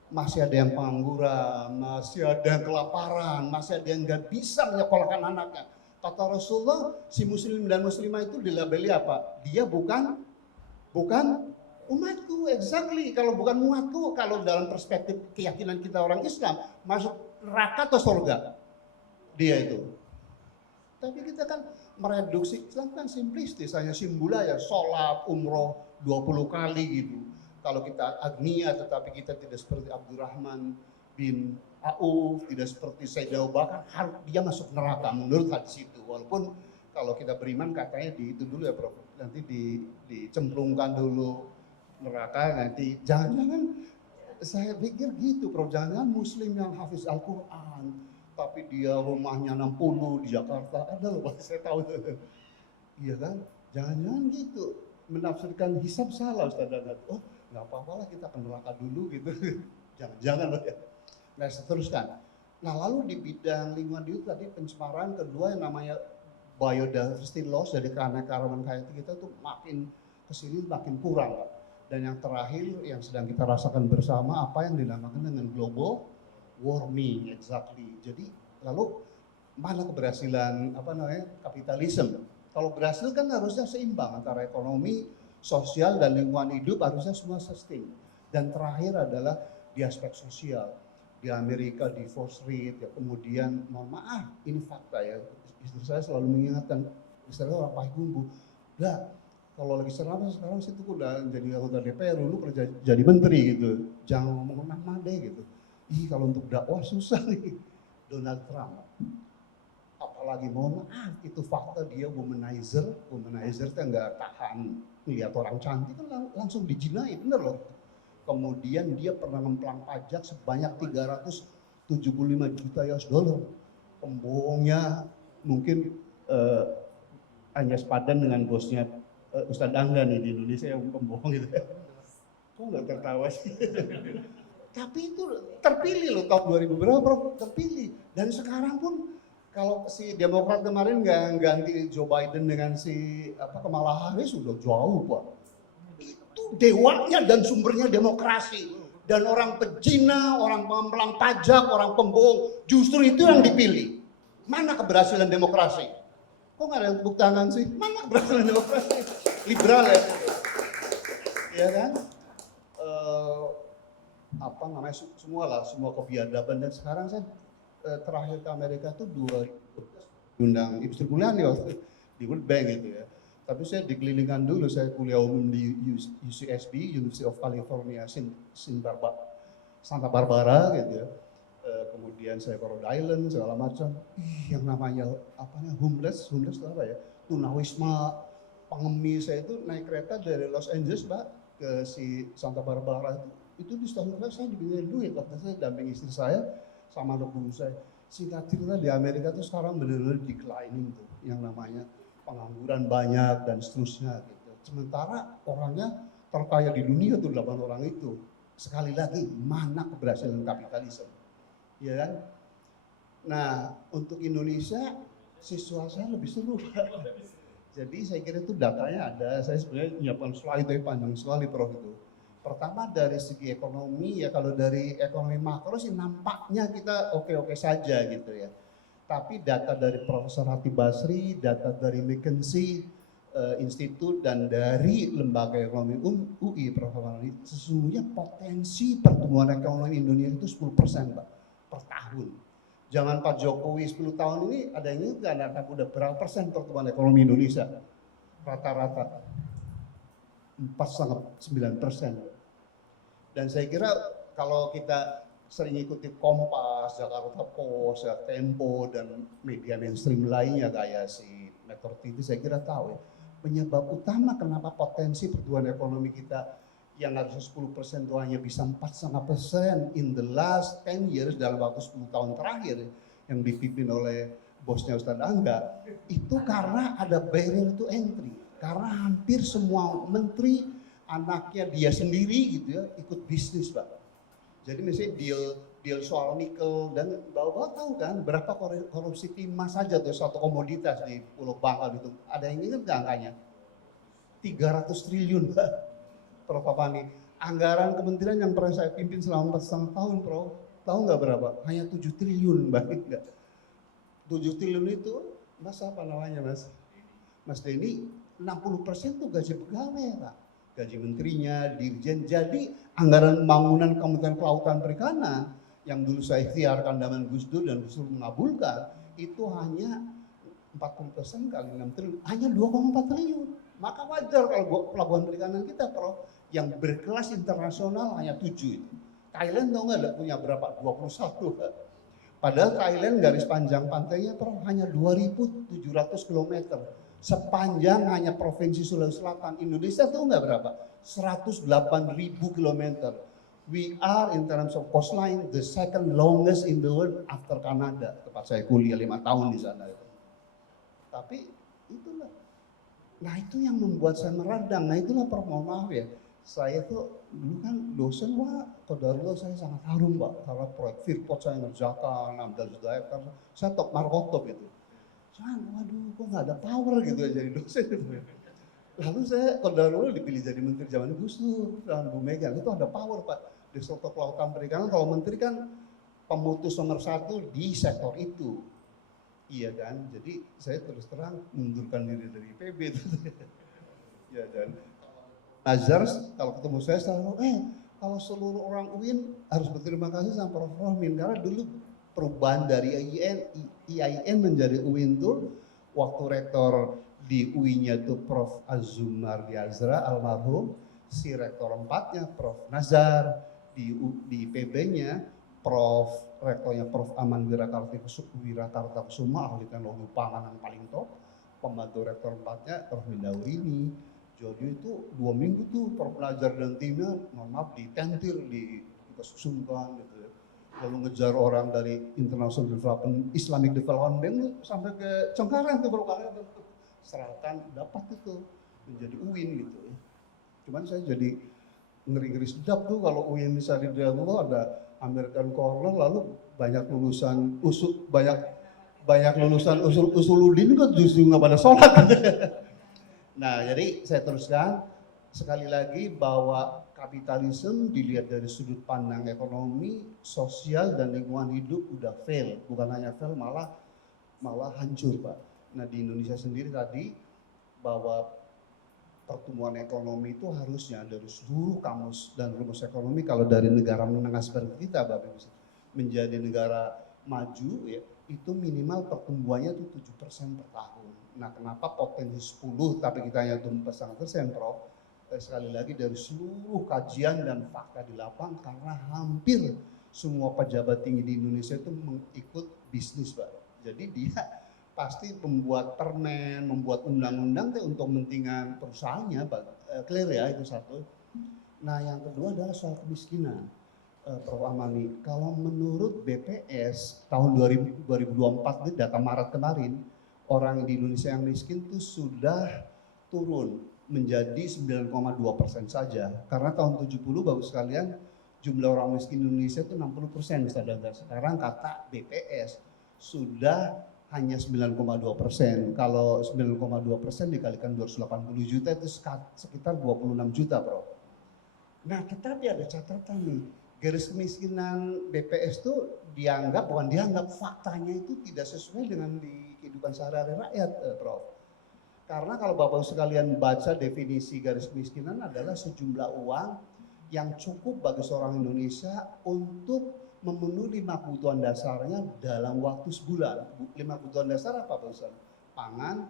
masih ada yang pengangguran, masih ada yang kelaparan, masih ada yang nggak bisa menyekolahkan anaknya. Kata Rasulullah, si muslim dan muslimah itu dilabeli apa? Dia bukan umatku, exactly. Kalau bukan umatku, kalau dalam perspektif keyakinan kita orang Islam, masuk neraka atau surga? Dia itu. Tapi kita kan mereduksi, Islam kan simplistis, hanya simbula ya, sholat, umroh 20 kali gitu. Kalau kita agnia, tetapi kita tidak seperti Abdurrahman bin Auf, tidak seperti Sayyidah Abu Bakar, dia masuk neraka menurut hadis itu. Walaupun kalau kita beriman katanya itu dulu ya Prof, nanti dicemplungkan dulu neraka, nanti jangan-jangan saya pikir gitu Prof, jangan muslim yang hafiz Al-Quran tapi dia rumahnya 60 di Jakarta, ada loh saya tahu itu. Iya kan, jangan-jangan gitu menafsirkan hisab salah Ustaz Danat. Oh nggak apa-apa lah kita ke neraka dulu gitu. Jangan-jangan loh ya. Nah seteruskan. Nah lalu di bidang lingkungan hidup tadi pencemaran, kedua yang namanya biodiversity loss, jadi keanekaragaman hayati kita tuh makin kesini makin kurang Pak. Dan yang terakhir yang sedang kita rasakan bersama apa yang dinamakan dengan global warming, exactly. Jadi lalu mana keberhasilan kapitalisme. Kalau berhasil kan harusnya seimbang antara ekonomi, sosial dan lingkungan hidup, harusnya semua sustain. Dan terakhir adalah di aspek sosial. Di Amerika divorce rate, ya, kemudian mohon maaf ini fakta ya, istri saya selalu mengingatkan, istri saya orang Payakumbuh, enggak, kalau lagi sekarang situ udah jadi anggota DPR, lu kerja jadi menteri gitu, jangan ngomong nama deh gitu. Ih, kalau untuk dakwah susah nih. Donald Trump, apalagi mohon maaf itu fakta, dia womanizer itu nggak tahan lihat orang cantik kan langsung dijinai, bener loh. Kemudian dia pernah ngemplang pajak sebanyak 375 juta US dollar. Pembohongnya mungkin hanya sepadan dengan bosnya Ustadz Angga nih di Indonesia yang pembohong gitu. Kok nggak tertawa sih? Tapi itu terpilih loh tahun 2000 berapa Prof? Terpilih. Dan sekarang pun kalau si Demokrat kemarin nggak ganti Joe Biden dengan si Kamala Harris sudah jauh Pak. Itu dewanya dan sumbernya demokrasi. Dan orang pejina, orang pengemplang pajak, orang pembohong, justru itu yang dipilih. Mana keberhasilan demokrasi? Kok nggak ada yang tepuk tangan sih? Mana keberhasilan demokrasi? Liberal ya? Ya kan? Semua kebiadaban. Dan sekarang saya terakhir ke Amerika tuh 2000 undang Ibu Sri Mulyani waktu di World Bank gitu ya. Tapi saya dikelilingkan dulu, saya kuliah umum di UCSB, University of California, Santa Barbara gitu ya. Kemudian saya ke Rhode Island, segala macam. Yang namanya homeless itu apa ya? Tunawisma, pengemis. Saya itu naik kereta dari Los Angeles Mbak ke si Santa Barbara itu di setahun saya dibeliin duit. Waktu saya damping istri saya sama anak guru saya. Singkat cerita di Amerika tuh sekarang benar-benar declining tuh, yang namanya pengangguran banyak dan seterusnya gitu. Sementara orangnya terkaya di dunia tuh 8 orang itu. Sekali lagi, mana keberhasilan kapitalisme? Ya kan? Nah, untuk Indonesia situasinya lebih seru. Jadi saya kira itu datanya ada. Saya sebenarnya nyiapkan slide itu panjang sekali Prof itu. Pertama dari segi ekonomi ya, kalau dari ekonomi makro sih nampaknya kita oke-oke saja gitu ya. Tapi data dari Profesor Hati Basri, data dari McKinsey Institute dan dari Lembaga Ekonomi UI, sesungguhnya potensi pertumbuhan ekonomi Indonesia itu 10% Pak, per tahun. Jangan Pak Jokowi 10 tahun ini ada yang nggak udah berapa persen pertumbuhan ekonomi Indonesia? Rata-rata 4,9%. Dan saya kira kalau kita sering ikuti Kompas, Jakarta Post, Tempo, dan media mainstream lainnya kayak si Metro TV, saya kira tahu ya, penyebab utama kenapa potensi pertumbuhan ekonomi kita yang harusnya 10% itu hanya bisa 4,5% in the last 10 years, dalam waktu 10 tahun terakhir yang dipimpin oleh bosnya Ustadz Angga, itu karena ada barrier to entry. Karena hampir semua menteri, anaknya dia sendiri gitu ya, ikut bisnis Pak. Jadi misalnya deal soal nikel, dan bapak tahu kan berapa korupsi timah saja tuh satu komoditas di Pulau Bangka itu. Ada yang ingat nggak angkanya? 300 triliun Pak. Prof Papani. Anggaran kementerian yang pernah saya pimpin selama 4,5 tahun Prof. Tahu nggak berapa? Hanya 7 triliun Mbak. 7 triliun itu Mas apa namanya Mas? Mas Denny, 60% tuh gaji pegawai Pak. Gaji menterinya, dirjen. Jadi anggaran pembangunan Kementerian Kelautan Perikanan yang dulu saya ikhtiarkan zaman Gus Dur dan Gus Dur mengabulkan, itu hanya 40% kali 6 triliun, hanya 2,4 triliun. Maka wajar kalau pelabuhan perikanan kita Prof, yang berkelas internasional hanya 7 itu. Thailand tahu nggak punya berapa? 21. Padahal Thailand garis panjang pantainya Prof hanya 2.700 km. Sepanjang hanya Provinsi Sulawesi Selatan. Indonesia tahu nggak berapa? 108.000 km. We are in terms of coastline the second longest in the world after Canada. Tempat saya kuliah 5 tahun di sana. Tapi itulah. Nah itu yang membuat saya meradang. Nah itulah Prof, mohon maaf ya. Saya tuh dulu kan dosen, wah kodarullah saya sangat harum Pak. Karena proyek Freeport saya ngerjakan, Amdal Zudayat, karena saya top markotop itu. Cuman waduh kok nggak ada power gitu ya jadi dosen gitu. Lalu saya kodarullah dipilih jadi menteri zaman Gus Dur dan Bu Mega. Itu ada power Pak. Di sektor kelautan perikanan, kalau menteri kan pemutus nomor 1 di sektor itu. Iya kan, jadi saya terus terang mundurkan diri dari IPB itu. Ya, dan Nazar kalau ketemu saya selalu, kalau seluruh orang UIN harus berterima kasih sama Prof. Rohmin, karena dulu perubahan dari IAIN menjadi UIN tuh waktu rektor di UI-nya tuh Prof. Azumar Azra almarhum, si rektor 4-nya Prof. Nazar, di IPB-nya rektornya Prof. Aman Wirakartakusuma, ahli teknologi pangan yang paling top, pembantu rektor 4-nya Prof. Mindaurini. Jadi itu 2 minggu tuh Prof. Nazar dan timnya, mohon maaf, ditentir, dikesusungkan gitu ya. Lalu ngejar orang dari International Development, Islamic Development Bank sampai ke Cengkareng tuh berkali seratan dapat itu menjadi UIN gitu ya. Cuman saya jadi ngeri-ngeri sedap tuh kalau UIN misalnya di dalam ada American Corner, lalu banyak lulusan usuludin kan justru nggak pada sholat. Nah, jadi saya teruskan sekali lagi bahwa kapitalisme dilihat dari sudut pandang ekonomi, sosial, dan lingkungan hidup udah fail. Bukan hanya fail, malah hancur, Pak. Nah, di Indonesia sendiri tadi bahwa pertumbuhan ekonomi itu harusnya dari seluruh kamus dan rumus ekonomi, kalau dari negara menengah seperti kita, Bapak Ibu, menjadi negara maju ya, itu minimal pertumbuhannya itu 7% per tahun. Nah, kenapa potensi 10 tapi kita hanya 4,5%, Prof? Sekali lagi dari seluruh kajian dan fakta di lapangan, karena hampir semua pejabat tinggi di Indonesia itu mengikut bisnis, Pak. Jadi dia pasti membuat permen, membuat undang-undang untuk kepentingan perusahaannya, Pak. Clear ya, itu satu. Nah, yang kedua adalah soal kemiskinan. Prof. Amani, kalau menurut BPS tahun 2024 ini data Maret kemarin, orang di Indonesia yang miskin itu sudah turun menjadi 9,2% saja. Karena tahun 70, Bapak sekalian, jumlah orang miskin di Indonesia itu 60%. Sekarang kata BPS sudah hanya 9,2%. Kalau 9,2% dikalikan 280 juta itu sekitar 26 juta, Bro. Nah, tetapi ada catatan nih. Garis kemiskinan BPS itu bukan dianggap, faktanya itu tidak sesuai dengan di kehidupan sehari-hari rakyat, Prof. Karena kalau Bapak sekalian baca definisi garis kemiskinan adalah sejumlah uang yang cukup bagi seorang Indonesia untuk memenuhi 5 kebutuhan dasarnya dalam waktu sebulan. 5 kebutuhan dasar apa, Pak Ustaz? Pangan,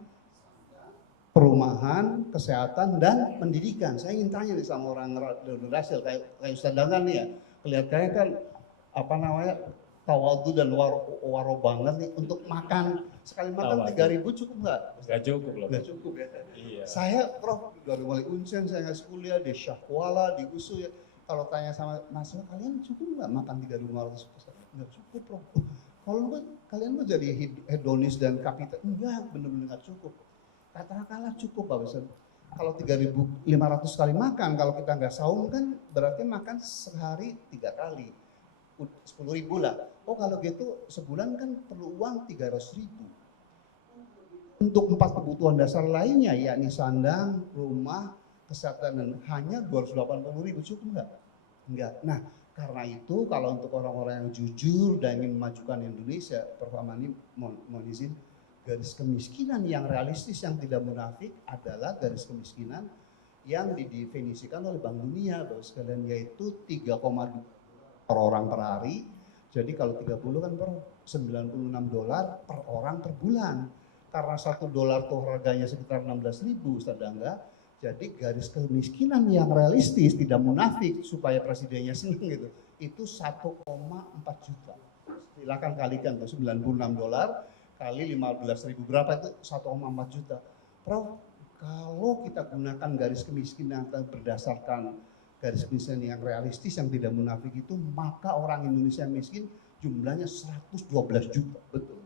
perumahan, kesehatan, dan pendidikan. Saya ingin tanya nih sama orang generasi kayak Ustaz Dangan nih ya. Kelihatannya kan tawadu dan waro banget nih untuk makan. Sekali makan 3.000 cukup nggak? Nggak cukup loh. Nggak cukup ya. Iya. Saya Prof dari mulai Unsен saya ngasih kuliah di Syah Kuala, di USU ya. Kalau tanya sama mahasiswa, kalian cukup nggak makan 3.500? Nggak cukup, Prof. Kalau kalian mau jadi hedonis dan kapital, enggak, benar-benar nggak cukup. Katakanlah cukup, Pak Ustaz. Kalau 3.500 kali makan, kalau kita nggak saum kan berarti makan sehari 3 kali. 10.000 lah. Oh, kalau gitu sebulan kan perlu uang 300.000. Untuk 4 kebutuhan dasar lainnya, yakni sandang, rumah, kesehatan, dan hanya 280.000, cukup enggak? Enggak. Nah, karena itu kalau untuk orang-orang yang jujur dan ingin memajukan Indonesia, Prof. Amani mohon izin, garis kemiskinan yang realistis yang tidak munafik adalah garis kemiskinan yang didefinisikan oleh Bank Dunia, Bapak sekalian, yaitu 3,2 per orang per hari. Jadi kalau 30 kan per $96 per orang per bulan. Karena $1 tuh harganya sekitar 16.000, Ustaz Dangga. Jadi garis kemiskinan yang realistis, tidak munafik supaya presidennya senang gitu, itu 1,4 juta. Silakan kalikan tuh $96 kali 15.000 berapa itu 1,4 juta. Prof, kalau kita gunakan garis kemiskinan berdasarkan garis kemiskinan yang realistis yang tidak munafik itu, maka orang Indonesia miskin jumlahnya 112 juta, betul.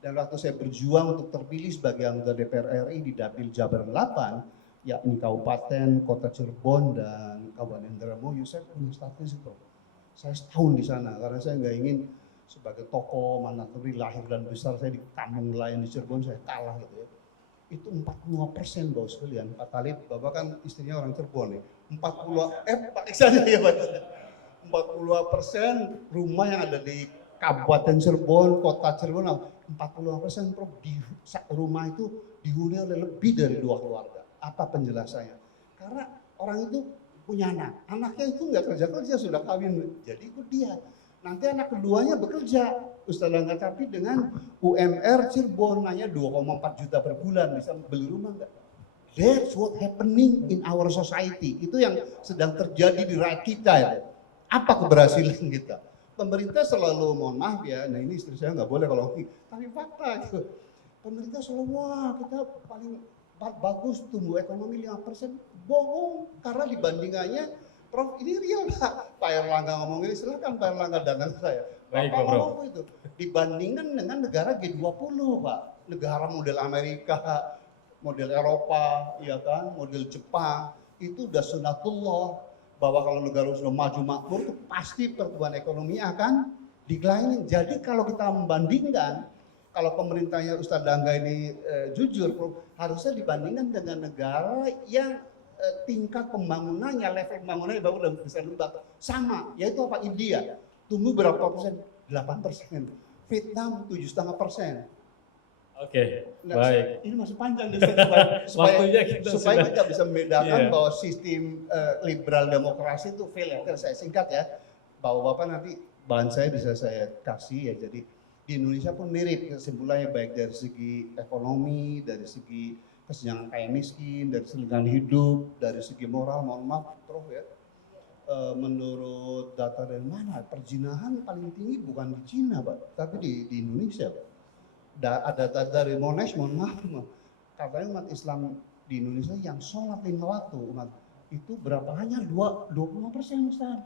Dan waktu saya berjuang untuk terpilih sebagai anggota DPR RI di Dapil Jabar 8, yakni Kabupaten, Kota Cirebon, dan Kabupaten Indramayu, saya punya status itu. Saya setahun di sana karena saya nggak ingin sebagai tokoh manaturi lahir dan besar saya di kampung nelayan di Cirebon saya kalah gitu ya. Itu 45% Bapak sekalian. Pak Talib, Bapak kan istrinya orang Cirebon nih. 40 Pak Iksan ya Pak. 40% rumah yang ada di Kabupaten Cirebon, kota Cirebon 40% Prof, di rumah itu dihuni oleh lebih dari 2 keluarga. Apa penjelasannya? Karena orang itu punya anak, anaknya itu nggak kerja sudah kawin, jadi ikut dia. Nanti anak keduanya bekerja, Ustaz Angga, tapi dengan UMR Cirebon hanya 2,4 juta per bulan, bisa beli rumah nggak? That's what happening in our society. Itu yang sedang terjadi di rakyat kita itu. Apa keberhasilan kita? Pemerintah selalu, mohon maaf ya, nah ini istri saya nggak boleh kalau tapi fakta gitu. Pemerintah selalu, wah kita paling bagus tumbuh ekonomi 5%, bohong. Karena dibandingannya, Prof, ini real Pak Erlangga ngomong ini, silahkan Pak Erlangga dandan saya. Baik, Bapak Prof. ngomong itu, dibandingkan dengan negara G20 Pak, negara model Amerika, model Eropa, ya kan, model Jepang, itu udah sunatullah, bahwa kalau negara sudah maju makmur itu pasti pertumbuhan ekonomi akan declining. Jadi kalau kita membandingkan, kalau pemerintahnya Ustadz Angga ini jujur, harusnya dibandingkan dengan negara yang tingkat pembangunannya, level pembangunannya bagus dan bisa lembab sama, yaitu apa? India tumbuh berapa persen? 8%. Vietnam 7,5%. Oke, Nah, baik. ini masih panjang nih, Waktunya kita supaya sudah- kita bisa membedakan Iya. bahwa sistem liberal demokrasi itu fail. Saya singkat ya, bahwa Bapak nanti bahan saya bisa saya kasih ya. Jadi di Indonesia pun mirip kesimpulannya, baik dari segi ekonomi, dari segi kesenjangan kaya miskin, dari segi lingkungan hidup, dari segi moral. Mohon maaf Prof ya, menurut data dari mana, perzinahan paling tinggi bukan di Cina Pak, tapi di Indonesia Pak. Ada data dari Monash, mohon maaf, katanya umat Islam di Indonesia yang sholat 5 waktu umat itu berapa, hanya 20% Ustaz.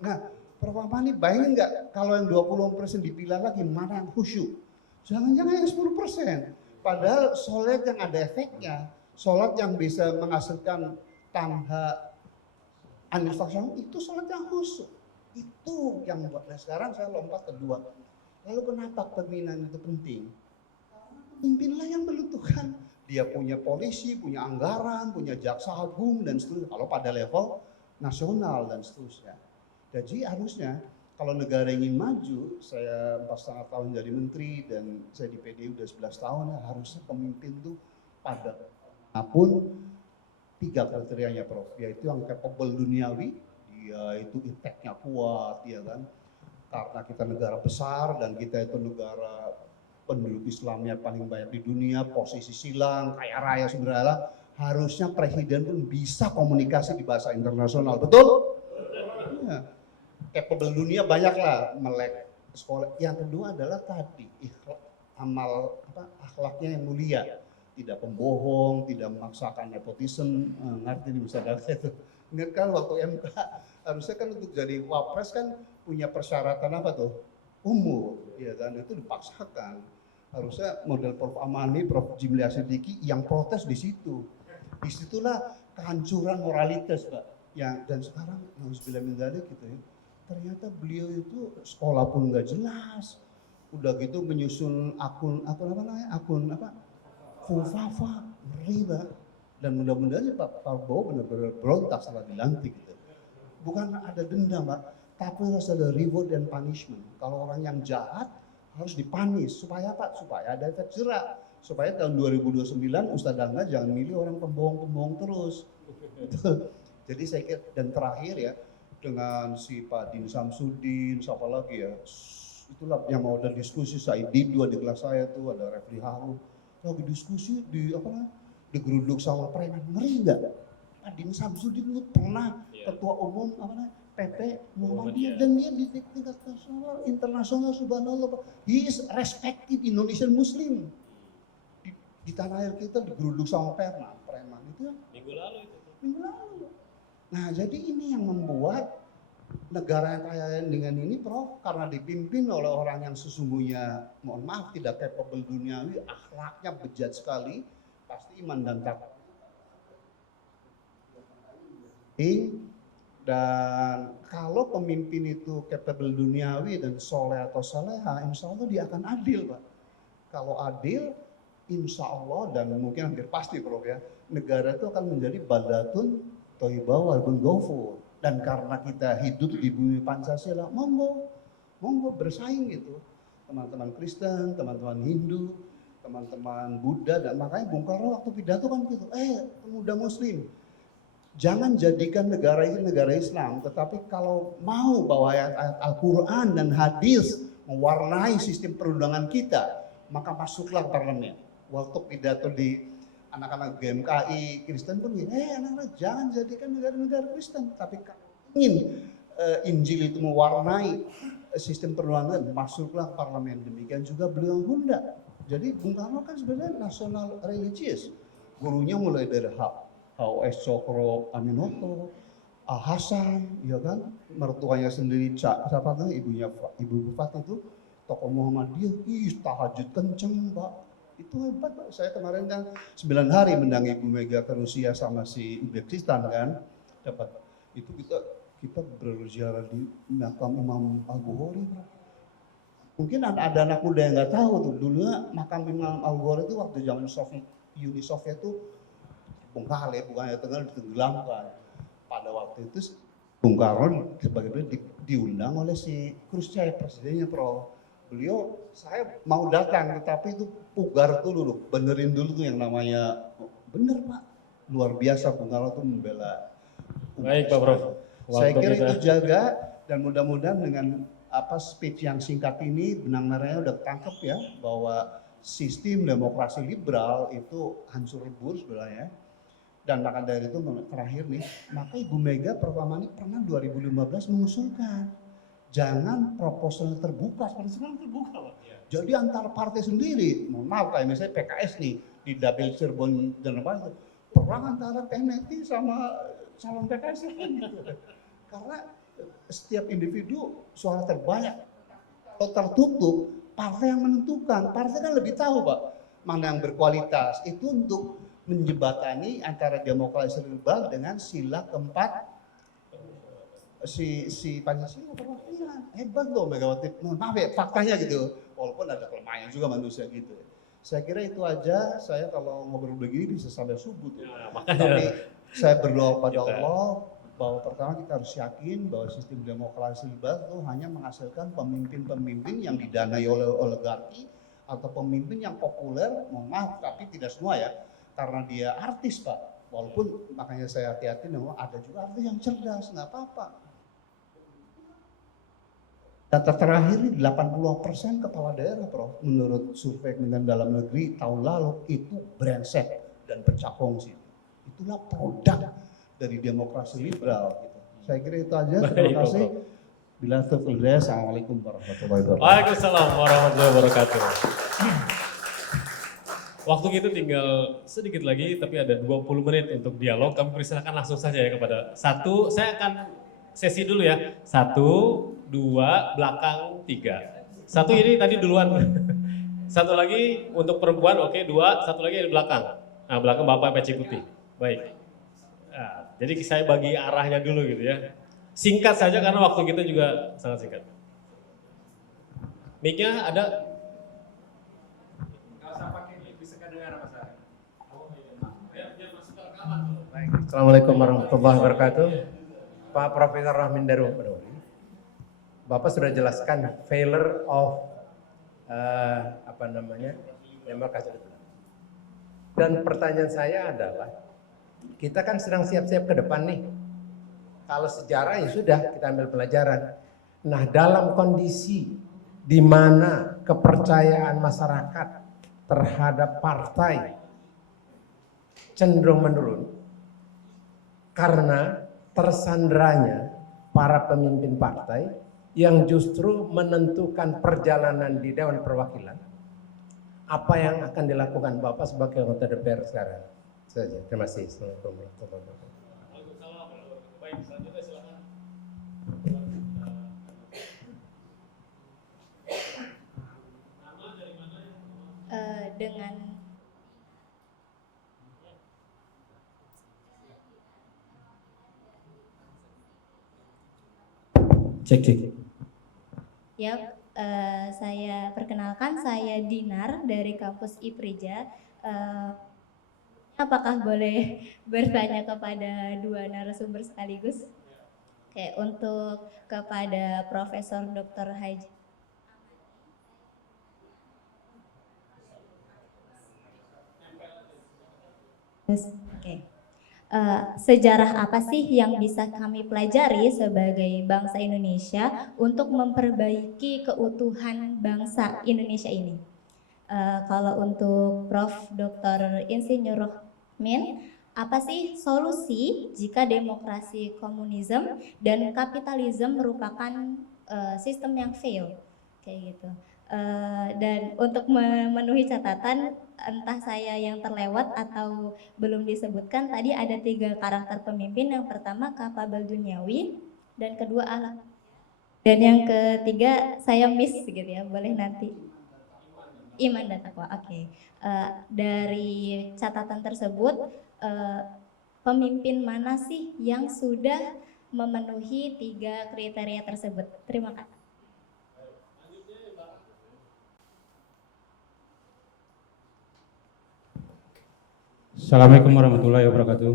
Nah, Prof Amani bayangin nggak kalau yang 20% dipilah lagi mana yang khusyuk? Jangan-jangan yang 10%. Padahal sholat yang ada efeknya, sholat yang bisa menghasilkan tamha anil fahsyah, itu sholat yang khusyuk. Itu yang buat. Nah sekarang saya lompat kedua. Lalu kenapa pembinaan itu penting? Pimpinlah yang menentukan. Dia punya polisi, punya anggaran, punya jaksa agung dan seterusnya. Kalau pada level nasional dan seterusnya. Jadi harusnya kalau negara ingin maju, saya 4,5 tahun jadi menteri dan saya di PDI udah 11 tahun, ya harusnya pemimpin tuh pada apapun 3 kriterianya Prof, yaitu yang capable duniawi, dia itu impact-nya kuat, ya kan. Karena kita negara besar dan kita itu negara penduduk Islamnya paling banyak di dunia, posisi silang, kaya raya sumber harusnya presiden pun bisa komunikasi di bahasa internasional, betul? Ya. Capable dunia banyaklah, melek sekolah. Yang kedua adalah tadi amal akhlaknya yang mulia, tidak pembohong, tidak memaksakan nepotisme, ngerti nih bisa itu. Ingat kan waktu MK harusnya kan untuk jadi wapres kan punya persyaratan apa tuh? Umur, ya kan, itu dipaksakan. Harusnya model Prof Amani, Prof Jimli Asidiki yang protes di situ. Disitulah kehancuran moralitas Pak. Yang dan sekarang nauzubillah min dzalik gitu ya. Ternyata beliau itu sekolah pun nggak jelas. Udah gitu menyusun akun apa namanya? Akun apa? Fufafa, ngeri Pak. Dan mudah-mudahan Pak Prabowo benar-benar berontak setelah dilantik gitu. Bukan ada dendam Pak, tapi harus ada reward dan punishment. Kalau orang yang jahat harus dipanis supaya apa? Supaya ada efek jerak. Supaya tahun 2029 Ustadz Angga jangan milih orang pembohong-pembohong terus. Jadi saya kira, dan terakhir ya, dengan si Pak Din Samsudin, siapa lagi ya, itulah yang mau ada diskusi, Said Didu di kelas saya tuh, ada Refli Harun, lagi diskusi di apa namanya, digeruduk sama preman, ngeri nggak? Pak Din Samsudin itu pernah ketua umum apa namanya, PP Muhammadiyah dan dia di tingkat nasional, internasional, subhanallah, he is respected Indonesian Muslim. Di tanah air kita digeruduk sama preman itu Minggu lalu itu. minggu lalu. Nah jadi ini yang membuat negara yang kaya dengan ini Prof, karena dipimpin oleh orang yang sesungguhnya, mohon maaf, tidak capable duniawi, akhlaknya bejat sekali, pasti iman dan takwa. Dan kalau pemimpin itu capable duniawi dan soleh atau soleha, insya Allah dia akan adil Pak. Kalau adil, insya Allah dan mungkin hampir pasti Prof ya, negara itu akan menjadi baldatun thayyibah wal ghafur. Dan karena kita hidup di bumi Pancasila, monggo monggo bersaing gitu. Teman-teman Kristen, teman-teman Hindu, teman-teman Buddha, dan makanya Bung Karno waktu pidato kan gitu, pemuda Muslim, jangan jadikan negara ini negara Islam, tetapi kalau mau bahwa ayat-ayat Al-Quran dan hadis mewarnai sistem perundangan kita, maka masuklah parlemen. Waktu pidato di anak-anak GMKI Kristen pun gini, anak-anak jangan jadikan negara-negara Kristen, tapi kalau ingin Injil itu mewarnai sistem perundangan, masuklah parlemen. Demikian juga beliau Honda. Jadi Bung Karno kan sebenarnya nasional religius, gurunya mulai dari H.O.S. Cokro Aminoto, Hasan, ya kan, mertuanya sendiri siapa tuh Ibu Bupati itu tokoh Muhammadiyah, tahajud kenceng Pak, itu hebat Pak. Saya kemarin kan 9 hari mendampingi Ibu Mega ke Rusia sama si Uzbekistan kan, dapat itu kita berziarah di makam Imam Al-Bukhari. Mungkin ada anak muda yang nggak tahu tuh, dulunya makam Imam Al-Bukhari itu waktu zaman Uni Soviet itu bengkalai, bukannya ditenggelamkan. Pada waktu itu Bung Karno sebagai diundang oleh si Khrushchev, presidennya Prof. Beliau, saya mau datang tetapi itu pugar dulu, benerin dulu tuh yang namanya, bener Pak, luar biasa Bung Karno tuh membela. Baik Pak Prof. Saya kira itu jaga, dan mudah-mudahan dengan speech yang singkat ini benang merahnya udah ketangkep ya, bahwa sistem demokrasi liberal itu hancur lebur sebenarnya. Dan maka dari itu terakhir nih, maka Ibu Mega pertama ini pernah 2015 mengusulkan jangan proposal terbuka, sekarang terbuka Pak. Jadi antar partai sendiri, mohon maaf kayak misalnya PKS nih di Dapil Cirebon dan apa itu, perang antara TNI sama calon PKS gitu. Karena setiap individu suara terbanyak. Kalau tertutup, partai yang menentukan, partai kan lebih tahu Pak mana yang berkualitas. Itu untuk menjembatani antara demokrasi liberal dengan sila keempat si Pancasila. Hebat loh Megawati, maaf ya faktanya gitu, walaupun ada kelemahannya juga manusia gitu. Saya kira itu aja, saya kalau ngobrol begini bisa sampai subuh tuh. Tapi saya berdoa pada Allah bahwa pertama kita harus yakin bahwa sistem demokrasi liberal itu hanya menghasilkan pemimpin-pemimpin yang didanai oleh oligarki atau pemimpin yang populer, mohon maaf tapi tidak semua ya, karena dia artis Pak. Walaupun makanya saya hati-hati, ada juga artis yang cerdas, nggak apa-apa. Data terakhir ini 80% kepala daerah Prof, menurut survei Kementerian Dalam Negeri tahun lalu itu brengsek dan pecah kongsi. Itulah produk dari demokrasi liberal gitu. Saya kira itu aja, terima kasih. Bila taufiq, assalamualaikum warahmatullahi wabarakatuh. Waalaikumsalam warahmatullahi wabarakatuh. Waktu kita tinggal sedikit lagi, tapi ada 20 menit untuk dialog. Kami persilakan langsung saja ya kepada satu. Saya akan sesi dulu ya. 1, 2, belakang 3. Satu ini tadi duluan. Satu lagi untuk perempuan, oke, 2. Satu lagi di belakang. Nah, belakang Bapak peci putih. Baik. Nah, jadi saya bagi arahnya dulu gitu ya. Singkat saja karena waktu kita juga sangat singkat. Mic-nya ada? Assalamualaikum warahmatullahi wabarakatuh. Pak Profesor Rahmin Darul Badawi, Bapak sudah jelaskan failure of demokrasi. Dan pertanyaan saya adalah, kita kan sedang siap-siap ke depan nih. Kalau sejarah ya sudah, kita ambil pelajaran. Nah, dalam kondisi di mana kepercayaan masyarakat terhadap partai cenderung menurun karena tersandranya para pemimpin partai yang justru menentukan perjalanan di Dewan Perwakilan, apa yang akan dilakukan Bapak sebagai anggota DPR sekarang? Saja. Terima kasih. Assalamualaikum warahmatullahi wabarakatuh. Baik, selanjutnya silakan. Dengan Cek. ya, saya perkenalkan, saya Dinar dari kampus IPRIJA. Apakah boleh bertanya kepada dua narasumber sekaligus? Oke, untuk kepada Profesor Dr. Haji. Oke. Sejarah apa sih yang bisa kami pelajari sebagai bangsa Indonesia untuk memperbaiki keutuhan bangsa Indonesia ini? Kalau untuk Prof. Dr. Insinyur Rohmin, apa sih solusi jika demokrasi komunisme dan kapitalisme merupakan sistem yang fail? Kayak gitu. Dan untuk memenuhi catatan, entah saya yang terlewat atau belum disebutkan, tadi ada 3 karakter pemimpin. Yang pertama kapabel duniawi, dan kedua alam, dan yang ketiga saya miss gitu ya, boleh nanti. Iman dan takwa. Oke. Dari catatan tersebut, pemimpin mana sih yang sudah memenuhi 3 kriteria tersebut? Terima kasih. Assalamualaikum warahmatullahi wabarakatuh.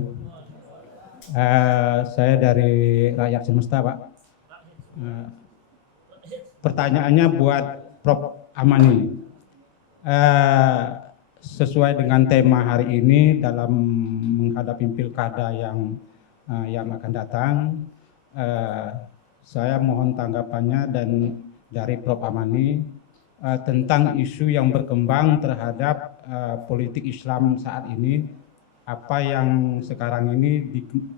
Saya dari rakyat semesta, Pak. Pertanyaannya buat Prof. Amani. Sesuai dengan tema hari ini dalam menghadapi pilkada yang akan datang, saya mohon tanggapannya dan dari Prof. Amani tentang isu yang berkembang terhadap politik Islam saat ini, apa yang sekarang ini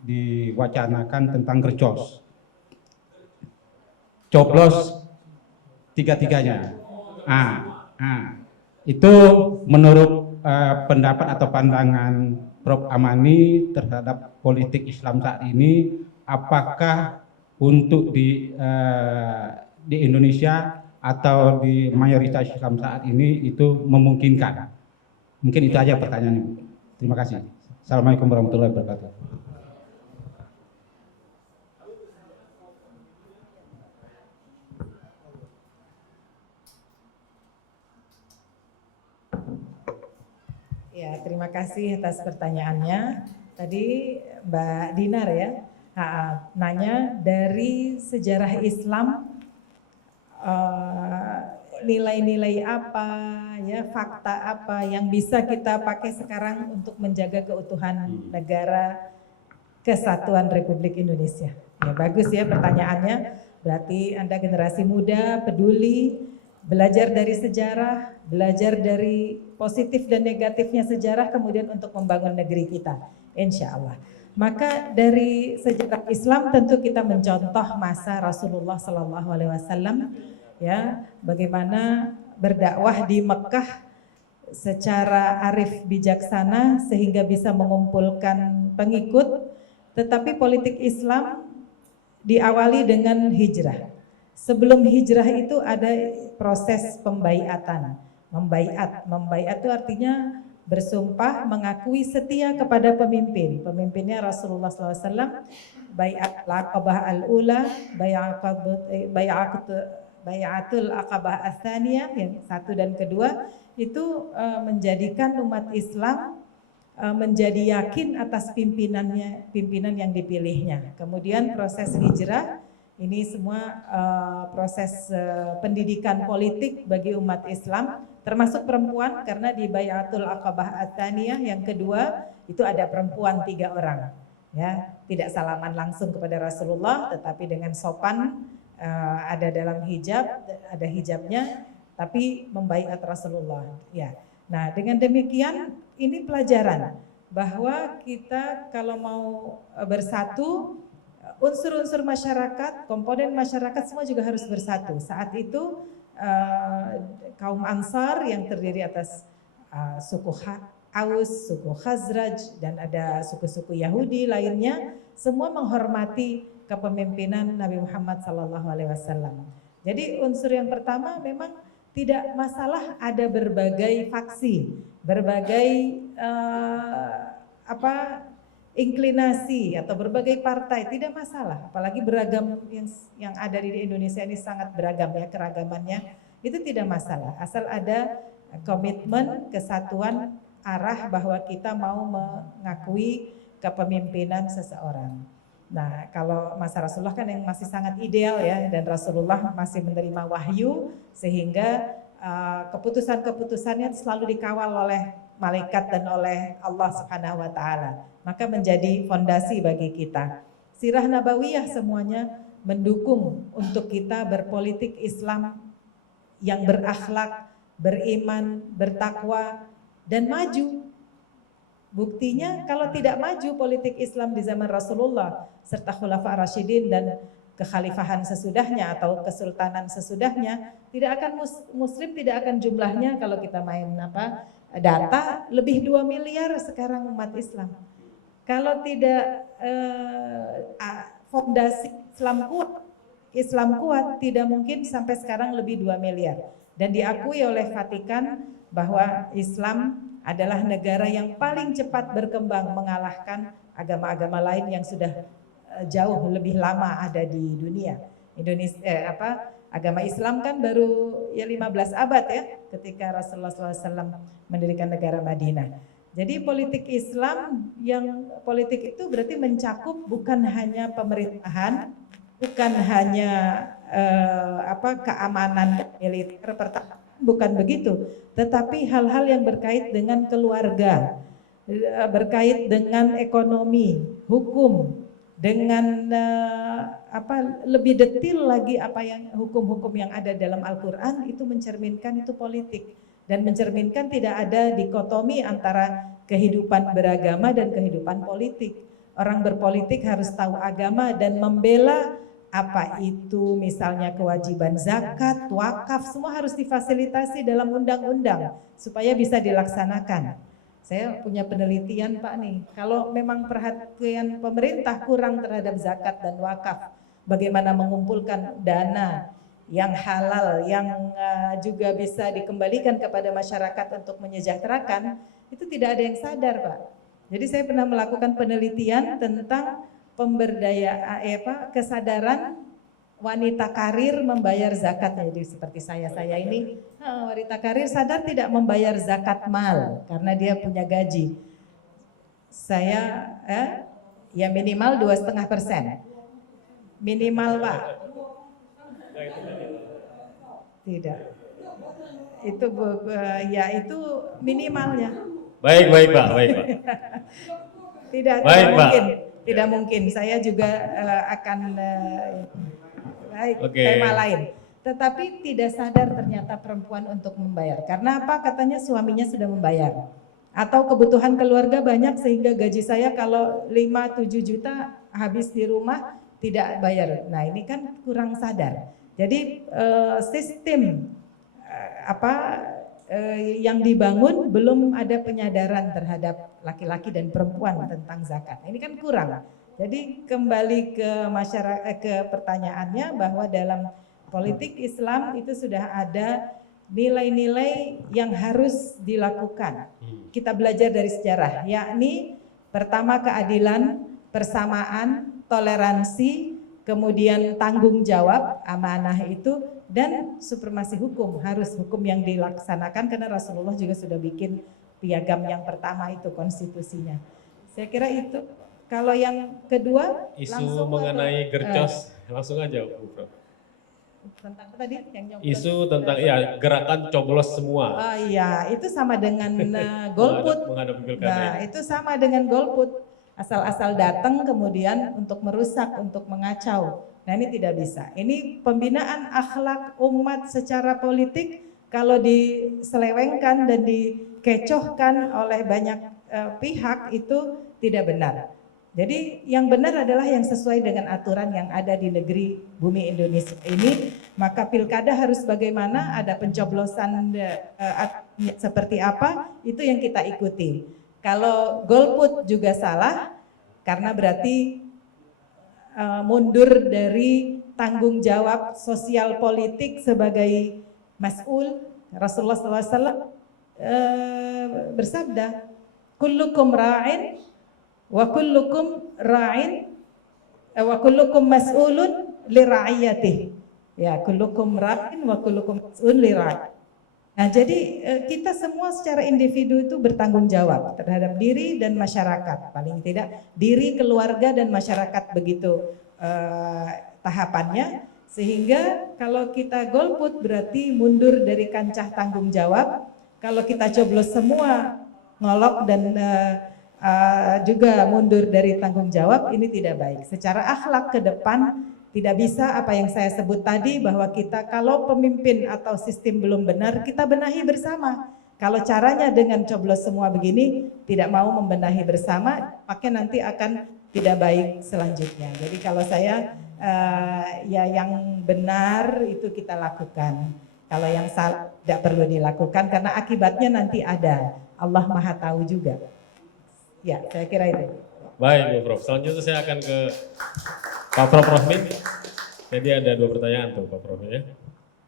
diwacanakan tentang gercos, coblos tiga-tiganya. Itu menurut pendapat atau pandangan Prof. Amani terhadap politik Islam saat ini, apakah untuk di Indonesia atau di mayoritas Islam saat ini itu memungkinkan? Mungkin itu aja pertanyaannya. Terima kasih. Assalamualaikum warahmatullahi wabarakatuh. Ya, terima kasih atas pertanyaannya. Tadi Mbak Dinar ya, nanya dari sejarah Islam, nilai-nilai apa, ya fakta apa yang bisa kita pakai sekarang untuk menjaga keutuhan negara kesatuan Republik Indonesia. Ya, bagus ya pertanyaannya. Berarti Anda generasi muda, peduli, belajar dari sejarah, belajar dari positif dan negatifnya sejarah, kemudian untuk membangun negeri kita, insya Allah. Maka dari sejarah Islam tentu kita mencontoh masa Rasulullah Sallallahu Alaihi Wasallam, ya, bagaimana berdakwah di Mekah secara arif bijaksana sehingga bisa mengumpulkan pengikut. Tetapi politik Islam diawali dengan hijrah. Sebelum hijrah itu ada proses pembaiatan. Membaiat itu artinya bersumpah mengakui setia kepada pemimpin. Pemimpinnya Rasulullah SAW. Baiat al-Aqabah al-Ula, Bayatul Aqabah Ats-Tsaniyah yang 1 dan kedua itu menjadikan umat Islam menjadi yakin atas pimpinan yang dipilihnya. Kemudian proses hijrah, ini semua proses pendidikan politik bagi umat Islam, termasuk perempuan, karena di Bayatul Aqabah Ats-Tsaniyah yang kedua itu ada perempuan 3 orang, ya, tidak salaman langsung kepada Rasulullah, tetapi dengan sopan, ada dalam hijab, ada hijabnya, tapi membaiat Rasulullah. Ya, nah dengan demikian ini pelajaran bahwa kita kalau mau bersatu, unsur-unsur masyarakat, komponen masyarakat semua juga harus bersatu. Saat itu kaum Ansar yang terdiri atas suku Aus, suku Khazraj, dan ada suku-suku Yahudi lainnya, semua menghormati kepemimpinan Nabi Muhammad SAW. Jadi unsur yang pertama memang tidak masalah ada berbagai faksi, berbagai inklinasi atau berbagai partai, tidak masalah. Apalagi beragam yang ada di Indonesia ini sangat beragam ya, keragamannya itu tidak masalah. Asal ada komitmen, kesatuan arah bahwa kita mau mengakui kepemimpinan seseorang. Nah, kalau masa Rasulullah kan yang masih sangat ideal ya, dan Rasulullah masih menerima wahyu sehingga keputusan-keputusannya selalu dikawal oleh malaikat dan oleh Allah Subhanahu wa taala. Maka menjadi fondasi bagi kita. Sirah nabawiyah semuanya mendukung untuk kita berpolitik Islam yang berakhlak, beriman, bertakwa dan maju. Buktinya kalau tidak maju politik Islam di zaman Rasulullah serta Khulafa Rasyidin dan kekhalifahan sesudahnya atau kesultanan sesudahnya, tidak akan muslim, tidak akan jumlahnya kalau kita main data lebih 2 miliar sekarang umat Islam. Kalau tidak fondasi Islam kuat tidak mungkin sampai sekarang lebih 2 miliar. Dan diakui oleh Vatikan bahwa Islam adalah negara yang paling cepat berkembang mengalahkan agama-agama lain yang sudah jauh lebih lama ada di dunia. Agama Islam kan baru ya 15 abad ya ketika Rasulullah SAW mendirikan negara Madinah. Jadi politik Islam politik itu berarti mencakup bukan hanya pemerintahan, bukan hanya keamanan militer pertahanan, bukan begitu, tetapi hal-hal yang berkait dengan keluarga, berkait dengan ekonomi, hukum, dengan lebih detail lagi apa yang hukum-hukum yang ada dalam Al-Qur'an itu mencerminkan itu politik dan mencerminkan tidak ada dikotomi antara kehidupan beragama dan kehidupan politik. Orang berpolitik harus tahu agama dan membela apa itu misalnya kewajiban zakat, wakaf, semua harus difasilitasi dalam undang-undang supaya bisa dilaksanakan. Saya punya penelitian Pak nih, kalau memang perhatian pemerintah kurang terhadap zakat dan wakaf, bagaimana mengumpulkan dana yang halal, yang juga bisa dikembalikan kepada masyarakat untuk menyejahterakan, itu tidak ada yang sadar Pak. Jadi saya pernah melakukan penelitian tentang kesadaran wanita karir membayar zakat. Jadi seperti saya ini wanita karir sadar tidak membayar zakat mal karena dia punya gaji. Saya ya minimal 2,5%. Minimal Pak. Tidak. Itu ya itu minimalnya. Baik Pak. Tidak mungkin. Tidak mungkin, saya juga akan tema lain. Tetapi tidak sadar ternyata perempuan untuk membayar. Karena apa? Katanya suaminya sudah membayar. Atau kebutuhan keluarga banyak sehingga gaji saya kalau 5-7 juta habis di rumah tidak bayar. Nah ini kan kurang sadar. Jadi sistem yang dibangun belum ada penyadaran terhadap laki-laki dan perempuan tentang zakat. Ini kan kurang. Jadi kembali ke masyarakat, ke pertanyaannya bahwa dalam politik Islam itu sudah ada nilai-nilai yang harus dilakukan. Kita belajar dari sejarah, yakni pertama keadilan, persamaan, toleransi, kemudian tanggung jawab, amanah itu, dan supremasi hukum, harus hukum yang dilaksanakan karena Rasulullah juga sudah bikin piagam yang pertama itu konstitusinya. Saya kira itu. Kalau yang kedua isu mengenai gercos langsung aja Bu Prof. Tentang apa tadi yang nyoblos? Isu tentang gerakan coblos semua. Oh iya, itu sama dengan golput. Menghadapi pilkada. Nah, itu sama dengan golput. Asal-asal datang kemudian untuk merusak, untuk mengacau. Nah ini tidak bisa. Ini pembinaan akhlak umat secara politik kalau diselewengkan dan dikecohkan oleh banyak pihak itu tidak benar. Jadi yang benar adalah yang sesuai dengan aturan yang ada di negeri bumi Indonesia ini. Maka pilkada harus bagaimana, ada pencoblosan seperti apa, itu yang kita ikuti. Kalau golput juga salah karena berarti mundur dari tanggung jawab sosial politik sebagai mas'ul. Rasulullah SAW bersabda, kullukum ra'in wa kullukum mas'ulun li ra'iyatih. Ya, kullukum ra'in wa kullukum mas'ulun li ra'iyatih. Nah, jadi kita semua secara individu itu bertanggung jawab terhadap diri dan masyarakat. Paling tidak diri, keluarga, dan masyarakat begitu tahapannya. Sehingga kalau kita golput berarti mundur dari kancah tanggung jawab. Kalau kita coblos semua ngolok dan juga mundur dari tanggung jawab, ini tidak baik. Secara akhlak ke depan tidak bisa apa yang saya sebut tadi, bahwa kita kalau pemimpin atau sistem belum benar, kita benahi bersama. Kalau caranya dengan coblos semua begini, tidak mau membenahi bersama, maka nanti akan tidak baik selanjutnya. Jadi kalau saya ya yang benar itu kita lakukan. Kalau yang salah tidak perlu dilakukan karena akibatnya nanti ada. Allah Maha tahu juga. Ya, saya kira itu. Baik, Bu Prof. Selanjutnya saya akan ke Pak Prof Rohmin. Jadi ada 2 pertanyaan tuh Pak Prof ya.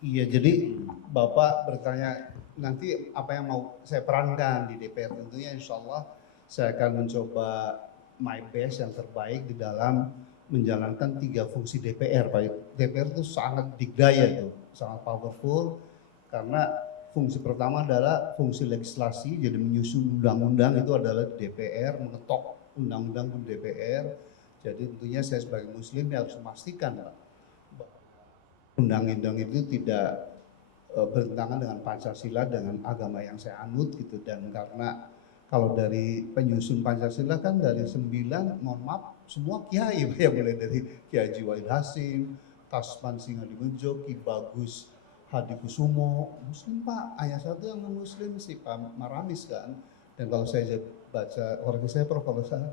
Iya, jadi Bapak bertanya nanti apa yang mau saya perankan di DPR. Tentunya insya Allah saya akan mencoba my best yang terbaik di dalam menjalankan 3 fungsi DPR. Pak, DPR itu sangat digdaya tuh, sangat powerful karena fungsi pertama adalah fungsi legislasi, jadi menyusun undang-undang itu adalah DPR, mengetok undang-undang di DPR. Jadi tentunya saya sebagai muslim ya harus memastikan Pak, undang-undang itu tidak bertentangan dengan Pancasila, dengan agama yang saya anut gitu. Dan karena kalau dari penyusun Pancasila kan dari 9, mohon maaf, semua kiai ya, mulai dari Kiai Haji Wahid Hasyim, Tasman Singadingejo, Ki Bagus Hadikusumo, muslim Pak, ayah satu yang muslim si Pak Maramis kan. Dan kalau saya baca koreksi saya Prof, kalau saya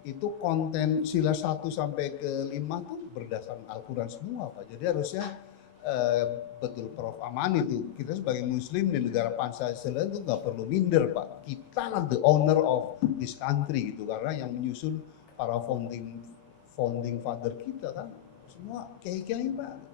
itu konten sila 1 sampai ke 5 tuh berdasarkan Al-Quran semua Pak. Jadi harusnya betul Prof Aman itu, kita sebagai muslim di negara Pancasila itu nggak perlu minder Pak. Kita lah the owner of this country gitu, karena yang menyusun para founding father kita kan semua kiai-kiai Pak.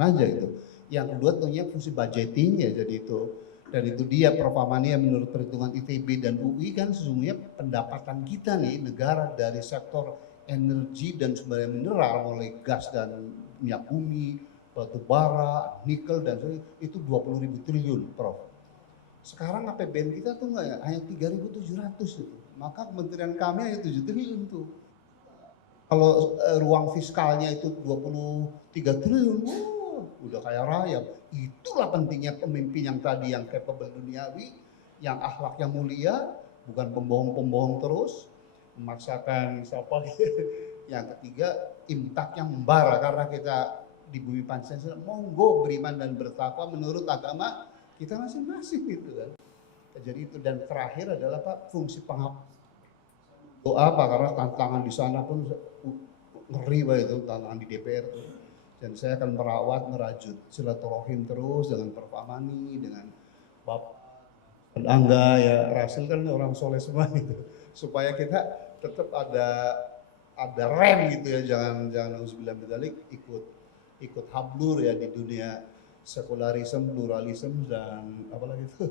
Aja itu. Yang kedua tentunya fungsi budgeting ya, jadi itu. Dan itu dia Prof Amani yang menurut perhitungan ITB dan UI kan sesungguhnya pendapatan kita nih negara dari sektor energi dan sumber daya mineral, mulai gas dan minyak bumi, batu bara, nikel dan sebagainya, itu 20.000 triliun Prof. Sekarang APBN kita tuh nggak hanya 3.700 itu. Maka kementerian kami hanya 7 triliun tuh. Kalau ruang fiskalnya itu 23 triliun, udah kaya raya. Itulah pentingnya pemimpin yang tadi yang capable duniawi, yang akhlaknya mulia, bukan pembohong-pembohong terus, memaksakan siapa. Yang ketiga, imtak yang membara, karena kita di bumi Pancasila, monggo beriman dan bertakwa menurut agama kita masing-masing gitu kan. Jadi itu, dan terakhir adalah Pak fungsi penghapus doa Pak, karena tantangan di sana pun ngeri Pak, itu tantangan di DPR tuh. Dan saya akan merawat, merajut silaturahim terus dengan Prof Amani, dengan Bapak dan Angga ya, Rasul kan orang soleh semua gitu, supaya kita tetap ada rem gitu ya, jangan nauzubillah bidzalik ikut hablur ya di dunia sekularisme, pluralisme dan apalagi itu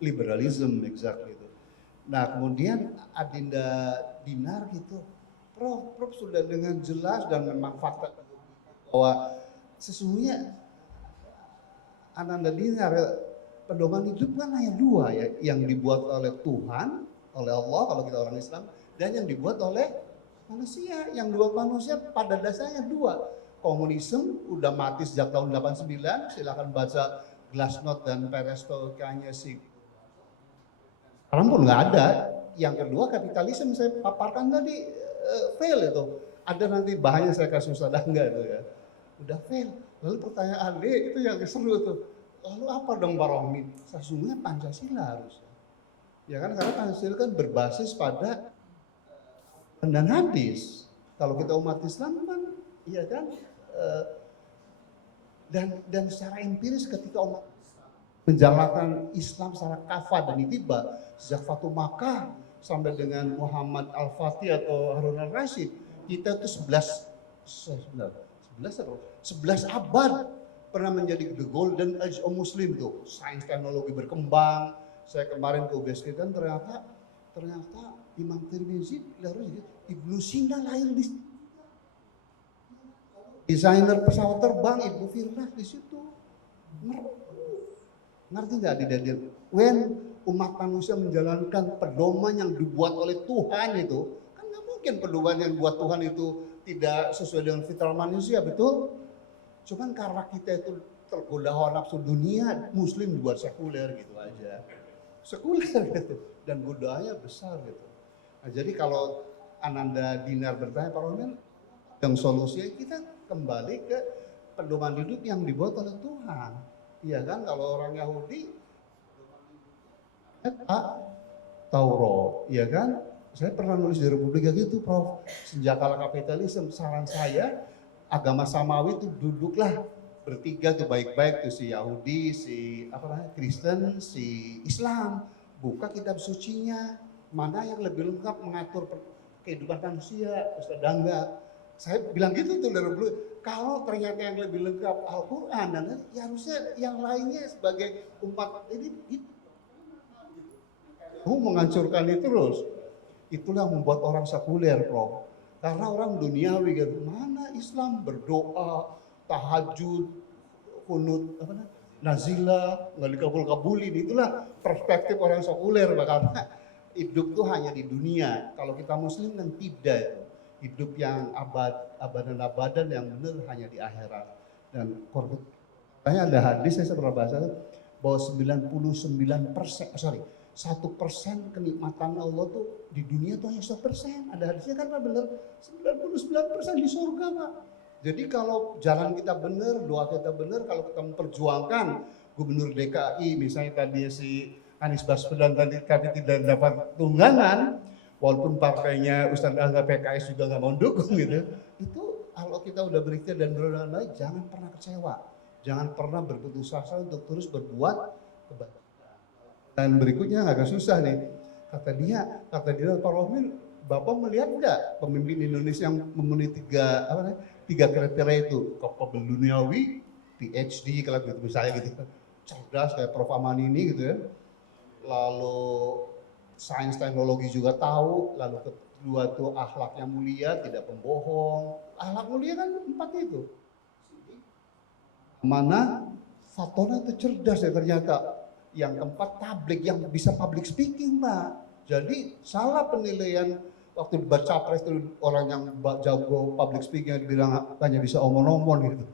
liberalisme, exactly itu. Nah kemudian Adinda Dinar gitu, Prof sudah dengan jelas dan memang fakta bahwa sesungguhnya Ananda Dinar pedoman hidup kan hanya 2 ya, yang dibuat oleh Tuhan, oleh Allah kalau kita orang Islam, dan yang dibuat oleh manusia. Yang dibuat manusia pada dasarnya 2. Komunisme udah mati sejak tahun 89, silakan baca Glasnost dan Perestroikanya sih. Sekarang pun nggak ada. Yang kedua kapitalisme saya paparkan tadi fail itu. Ada nanti bahannya saya kasih Ustaz Angga itu ya. Udah fail. Lalu pertanyaan itu yang seru tuh. Lalu apa dong Pak Rohmin? Sesungguhnya Pancasila harus. Ya kan, karena Pancasila kan berbasis pada dan hadis. Kalau kita umat Islam kan, iya kan. Dan secara empiris ketika umat menjalankan Islam secara kafah dan ittiba sejak Fatu Makkah sampai dengan Muhammad Al-Fatih atau Harun Al-Rasyid, kita itu 11 abad pernah menjadi the golden age of Muslim tuh. Sains teknologi berkembang. Saya kemarin ke UGSK kan ternyata Imam Tirmizi lahir Ibnu Sina lahir di situ. Desainer pesawat terbang Ibu Firnas di situ. Ngerti nggak di when umat manusia menjalankan pedoman yang dibuat oleh Tuhan itu, kan nggak mungkin pedoman yang buat Tuhan itu tidak sesuai dengan fitrah manusia, betul? Cuman karena kita itu tergoda hawa nafsu dunia, muslim dibuat sekuler gitu aja. Sekuler gitu. Dan godaannya besar gitu. Nah, jadi kalau Ananda Dinar bertanya, Pak Rohman, yang solusinya kita kembali ke pedoman hidup yang dibuat oleh Tuhan. Iya kan, kalau orang Yahudi, Taurat, iya kan? Saya pernah nulis di Republika gitu, Prof. Sejak kala kapitalisme, saran saya, agama samawi itu duduklah bertiga tuh baik-baik tuh, si Yahudi, si Kristen, si Islam. Buka kitab sucinya, mana yang lebih lengkap mengatur kehidupan manusia, Ustaz Dangga. Saya bilang gitu tuh dari dulu, kalau ternyata yang lebih lengkap Al-Quran, dan ya harusnya yang lainnya sebagai umat ini menghancurkan itu terus. Itulah membuat orang sekuler, Prof. Karena orang duniawi gitu. Mana Islam berdoa, tahajud, kunut, nazilah, nggak dikabul-kabulin. Itulah perspektif orang sekuler, karena hidup tuh hanya di dunia. Kalau kita muslim kan tidak. Hidup yang abadan yang benar hanya di akhirat. Dan katanya ada hadis, saya pernah baca bahwa 1% kenikmatan Allah tuh di dunia tuh hanya 1%. Ada hadisnya kan Pak, benar 99% di surga, Pak. Jadi kalau jalan kita benar, doa kita benar, kalau kita memperjuangkan Gubernur DKI, misalnya tadi si Anies Baswedan tadi tidak dapat tunggangan, walaupun partainya Ustaz Angga PKS juga nggak mau dukung gitu, itu kalau kita udah berikhtiar dan berdoa baik, jangan pernah kecewa, jangan pernah berputus asa untuk terus berbuat kebaikan. Dan berikutnya agak susah nih, kata dia Pak Rohman, Bapak melihat nggak pemimpin Indonesia yang memenuhi tiga kriteria itu, capable duniawi, PhD kalau gitu misalnya gitu, cerdas kayak Prof Aman ini gitu ya, lalu sains teknologi juga tahu, lalu kedua tuh akhlaknya mulia, tidak pembohong. Akhlak mulia kan 4 itu. Mana faktornya itu cerdas ya ternyata. Yang keempat tablik, yang bisa public speaking, Pak. Jadi salah penilaian waktu baca pres itu orang yang jago public speaking bilang hanya bisa omong-omong gitu.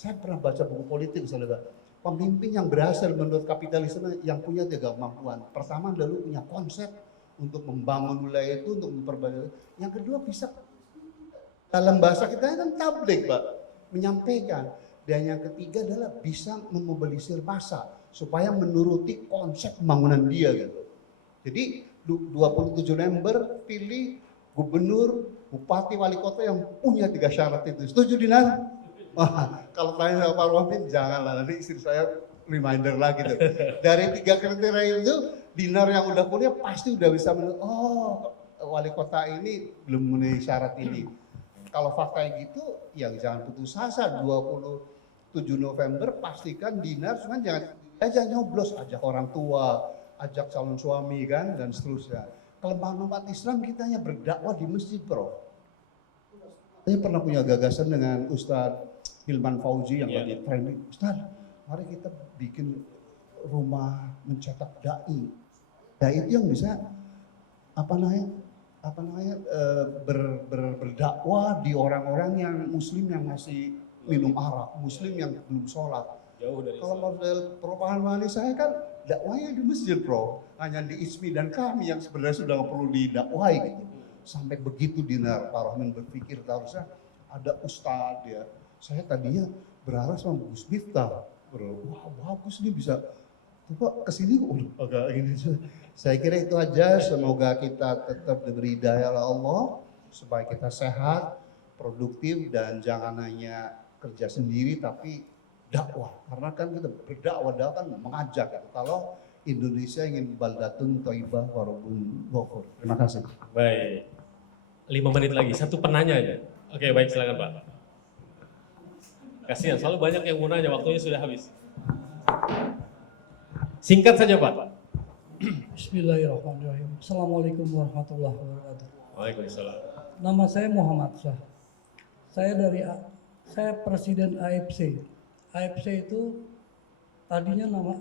Saya pernah baca buku politik misalnya, pemimpin yang berhasil menurut kapitalisme yang punya 3 kemampuan. Pertama dulu punya konsep untuk membangun wilayah itu, untuk memperbaiki. Yang kedua bisa dalam bahasa kita kan tablik, Pak, menyampaikan. Dan yang ketiga adalah bisa memobilisir massa supaya menuruti konsep pembangunan dia gitu. Jadi 27 November pilih gubernur, bupati, wali kota yang punya 3 syarat itu. Setuju Dinar? Wah, kalau tanya sama Pak Rohman janganlah, nanti istri saya reminder lagi tuh. Dari 3 kriteria itu, Dinar yang udah kuliah pasti udah bisa wali kota ini belum memenuhi syarat ini. Kalau faktanya gitu, ya jangan putus asa. 27 November pastikan Dinar, cuman jangan nyoblos, ajak orang tua, ajak calon suami kan, dan seterusnya. Kelemahan umat Islam kita hanya berdakwah di masjid, Bro. Saya pernah punya gagasan dengan Ustadz Hilman Fauzi yang lagi training. Ustadz, mari kita bikin rumah mencetak dai. Dai itu yang bisa berdakwah di orang-orang yang muslim yang masih minum arak, muslim yang belum sholat. Jauh dari kalau model propaganda saya kan dakwahnya di masjid, Bro. Hanya di ISMI dan kami yang sebenarnya sudah nggak perlu didakwahi gitu. Sampai begitu Dinar, Pak Rohman berpikir harusnya ada ustadz ya. Saya tadinya berharap sama Gus Miftah, wah bagus nih bisa. Coba kesini agak gini. Saya kira itu aja. Semoga kita tetap diberi hidayah oleh Allah supaya kita sehat, produktif, dan jangan hanya kerja sendiri tapi dakwah. Karena kan kita berdakwah kan mengajak. Kalau Indonesia ingin baldatun thayyibah wa rabbun ghafur. Terima kasih. Baik. 5 menit lagi, 1 penanya aja. Oke, baik, silakan Pak. Kasihan, selalu banyak yang mau nanya, waktunya sudah habis. Singkat saja Pak. Bismillahirrahmanirrahim. Assalamualaikum warahmatullahi wabarakatuh. Waalaikumsalam. Nama saya Muhammad Syah. Saya presiden AFC. AFC itu tadinya nama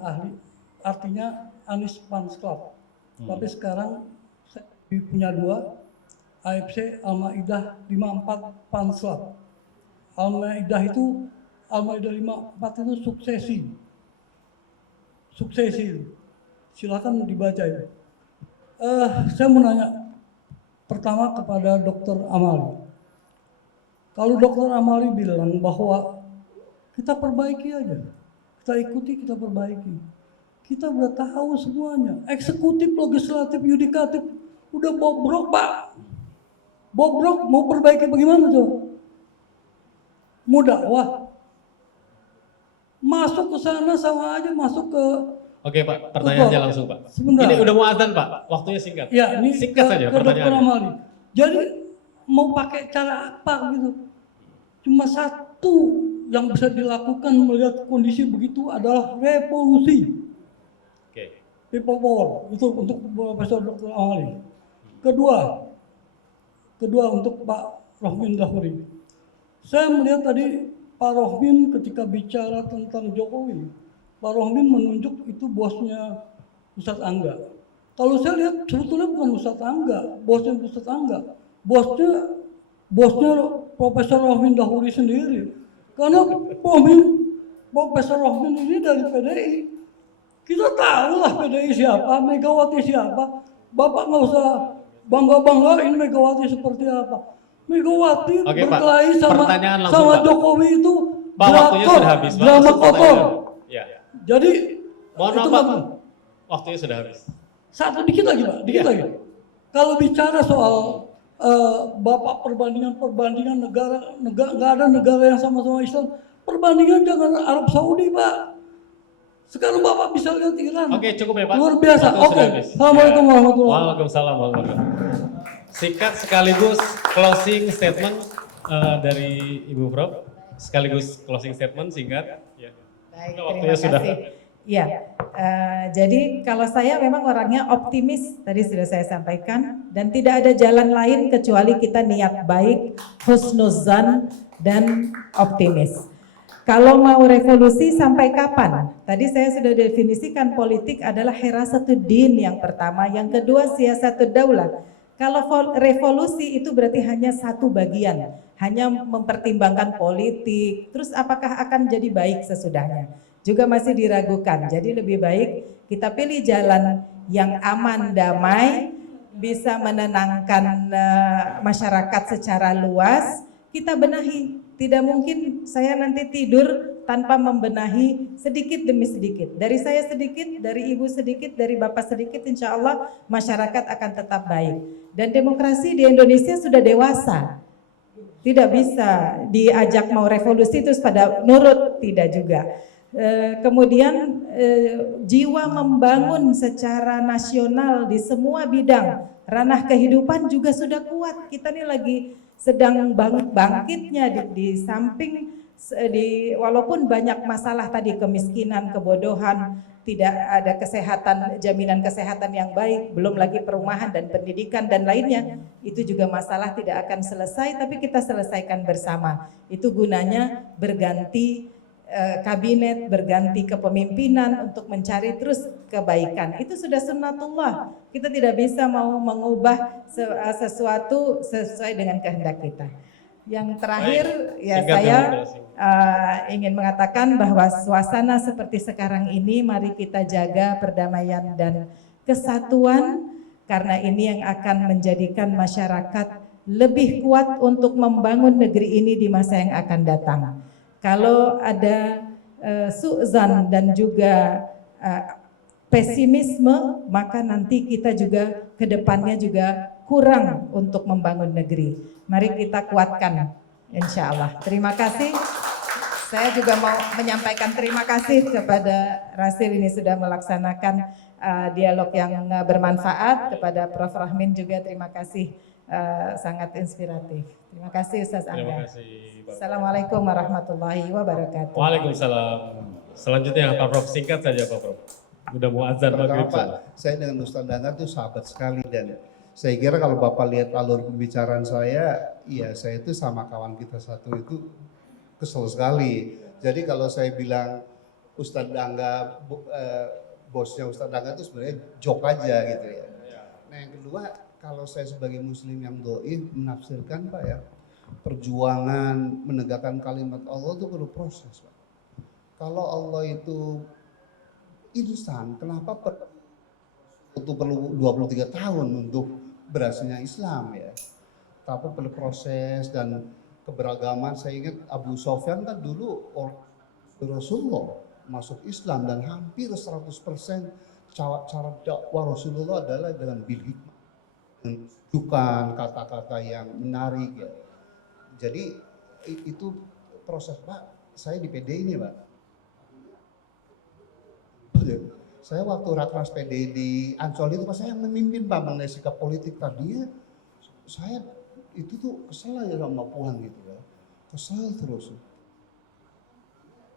artinya Anies Fans Club. Tapi sekarang saya punya dua, AFC Al-Maidah 54 Fans Club. Al-Maidah 54 itu suksesi. Silakan dibaca ya. Saya mau nanya pertama kepada Dr. Amali. Kalau Dr. Amali bilang bahwa kita perbaiki aja, kita ikuti, kita perbaiki. Kita udah tahu semuanya. Eksekutif, legislatif, yudikatif udah bobrok, Pak. Bobrok, mau perbaiki bagaimana coba? Mau dakwah. Masuk ke sana sama aja masuk ke. Oke Pak, pertanyaannya langsung Pak. Sebentar. Ini udah mau azan Pak, waktunya singkat. Ya, ini singkat saja ke Dr. pertanyaannya. Amali. Jadi mau pakai cara apa gitu? Cuma satu yang bisa dilakukan melihat kondisi begitu adalah revolusi. Oke. People power itu untuk Profesor Dr. Amali. Kedua untuk Pak Rohmin Dahuri. Saya melihat tadi Pak Rohmin ketika bicara tentang Jokowi, Pak Rohmin menunjuk itu bosnya Ustadz Angga. Kalau saya lihat sebetulnya bukan Ustadz Angga, bosnya Ustadz Angga, bosnya Profesor Rohmin Dahuri sendiri. Karena Profesor Rohmin ini dari PDI. Kita tahu lah PDI siapa, Megawati siapa. Bapak nggak usah bangga-banggain Megawati seperti apa. Megawati berkelahi sama Jokowi itu Pak, waktunya sudah habis. drama kotor. Ya. Jadi mohon maaf Pak, waktunya sudah habis. Satu dikit lagi Pak, dikit lagi. Kalau bicara soal Bapak perbandingan negara nggak ada negara yang sama-sama Islam. Perbandingan dengan Arab Saudi Pak. Sekarang Bapak bisa lihat Iran. Oke, cukup ya Pak. Luar biasa. Waktunya Oke. sudah habis. Assalamualaikum warahmatullahi wabarakatuh. Waalaikumsalam warahmatullahi wabarakatuh. Singkat sekaligus closing statement dari Ibu Prof. Sekaligus closing statement singkat. Ya. Baik, Waktunya terima kasih. Ya, jadi kalau saya memang orangnya optimis, tadi sudah saya sampaikan, dan tidak ada jalan lain kecuali kita niat baik, husnuzan, dan optimis. Kalau mau revolusi sampai kapan? Tadi saya sudah definisikan politik adalah hirasatuddin yang pertama, yang kedua siyasatud daulah. Kalau revolusi itu berarti hanya satu bagian, hanya mempertimbangkan politik, terus apakah akan jadi baik sesudahnya? Juga masih diragukan, jadi lebih baik kita pilih jalan yang aman, damai, bisa menenangkan masyarakat secara luas, kita benahi. Tidak mungkin saya nanti tidur tanpa membenahi sedikit demi sedikit. Dari saya sedikit, dari ibu sedikit, dari bapak sedikit, insya Allah masyarakat akan tetap baik. Dan demokrasi di Indonesia sudah dewasa. Tidak bisa diajak mau revolusi terus pada nurut, tidak juga. Kemudian jiwa membangun secara nasional di semua bidang, ranah kehidupan juga sudah kuat. Kita ini lagi sedang bangkitnya di samping walaupun banyak masalah tadi, kemiskinan, kebodohan, tidak ada kesehatan, jaminan kesehatan yang baik, belum lagi perumahan dan pendidikan dan lainnya, itu juga masalah tidak akan selesai, tapi kita selesaikan bersama. Itu gunanya berganti kabinet, berganti kepemimpinan untuk mencari terus kebaikan. Itu sudah sunnatullah. Kita tidak bisa mau mengubah sesuatu sesuai dengan kehendak kita. Yang terakhir, ya saya ingin mengatakan bahwa suasana seperti sekarang ini mari kita jaga perdamaian dan kesatuan, karena ini yang akan menjadikan masyarakat lebih kuat untuk membangun negeri ini di masa yang akan datang. Kalau ada su'zan dan juga pesimisme, maka nanti kita juga ke depannya juga kurang untuk membangun negeri. Mari kita kuatkan, insya Allah. Terima kasih. Saya juga mau menyampaikan terima kasih kepada Rasil ini sudah melaksanakan dialog yang bermanfaat. Kepada Prof. Rohmin juga terima kasih, sangat inspiratif. Terima kasih Ustaz Angga. Terima kasih Pak. Assalamualaikum warahmatullahi wabarakatuh. Waalaikumsalam. Selanjutnya Pak Prof, singkat saja Pak Prof. Udah mau azan maghrib. Saya dengan Ustaz Angga itu sahabat sekali, dan saya kira kalau Bapak lihat alur pembicaraan saya, iya saya itu sama kawan kita satu itu kesel sekali. Jadi kalau saya bilang Ustaz Angga bosnya Ustadz Angga itu sebenarnya joke aja gitu ya. Nah yang kedua, kalau saya sebagai muslim yang doif menafsirkan Pak ya, perjuangan menegakkan kalimat Allah itu perlu proses Pak. Kalau Allah itu instan, kenapa itu perlu 23 tahun untuk berhasilnya Islam ya? Tapi perlu proses dan keberagaman. Saya ingat Abu Sofyan kan dulu Rasulullah masuk Islam dan hampir 100% cara dakwah Rasulullah adalah dengan bil hikmah, tunjukkan kata-kata yang menarik ya. Jadi itu proses Pak. Saya di PDI ini Pak. Saya waktu Rakernas PDI di Ancol itu Pak, saya memimpin Pak mengenai sikap politik tadinya. Saya itu tuh kesel aja sama Puan gitu ya. Kesel terus.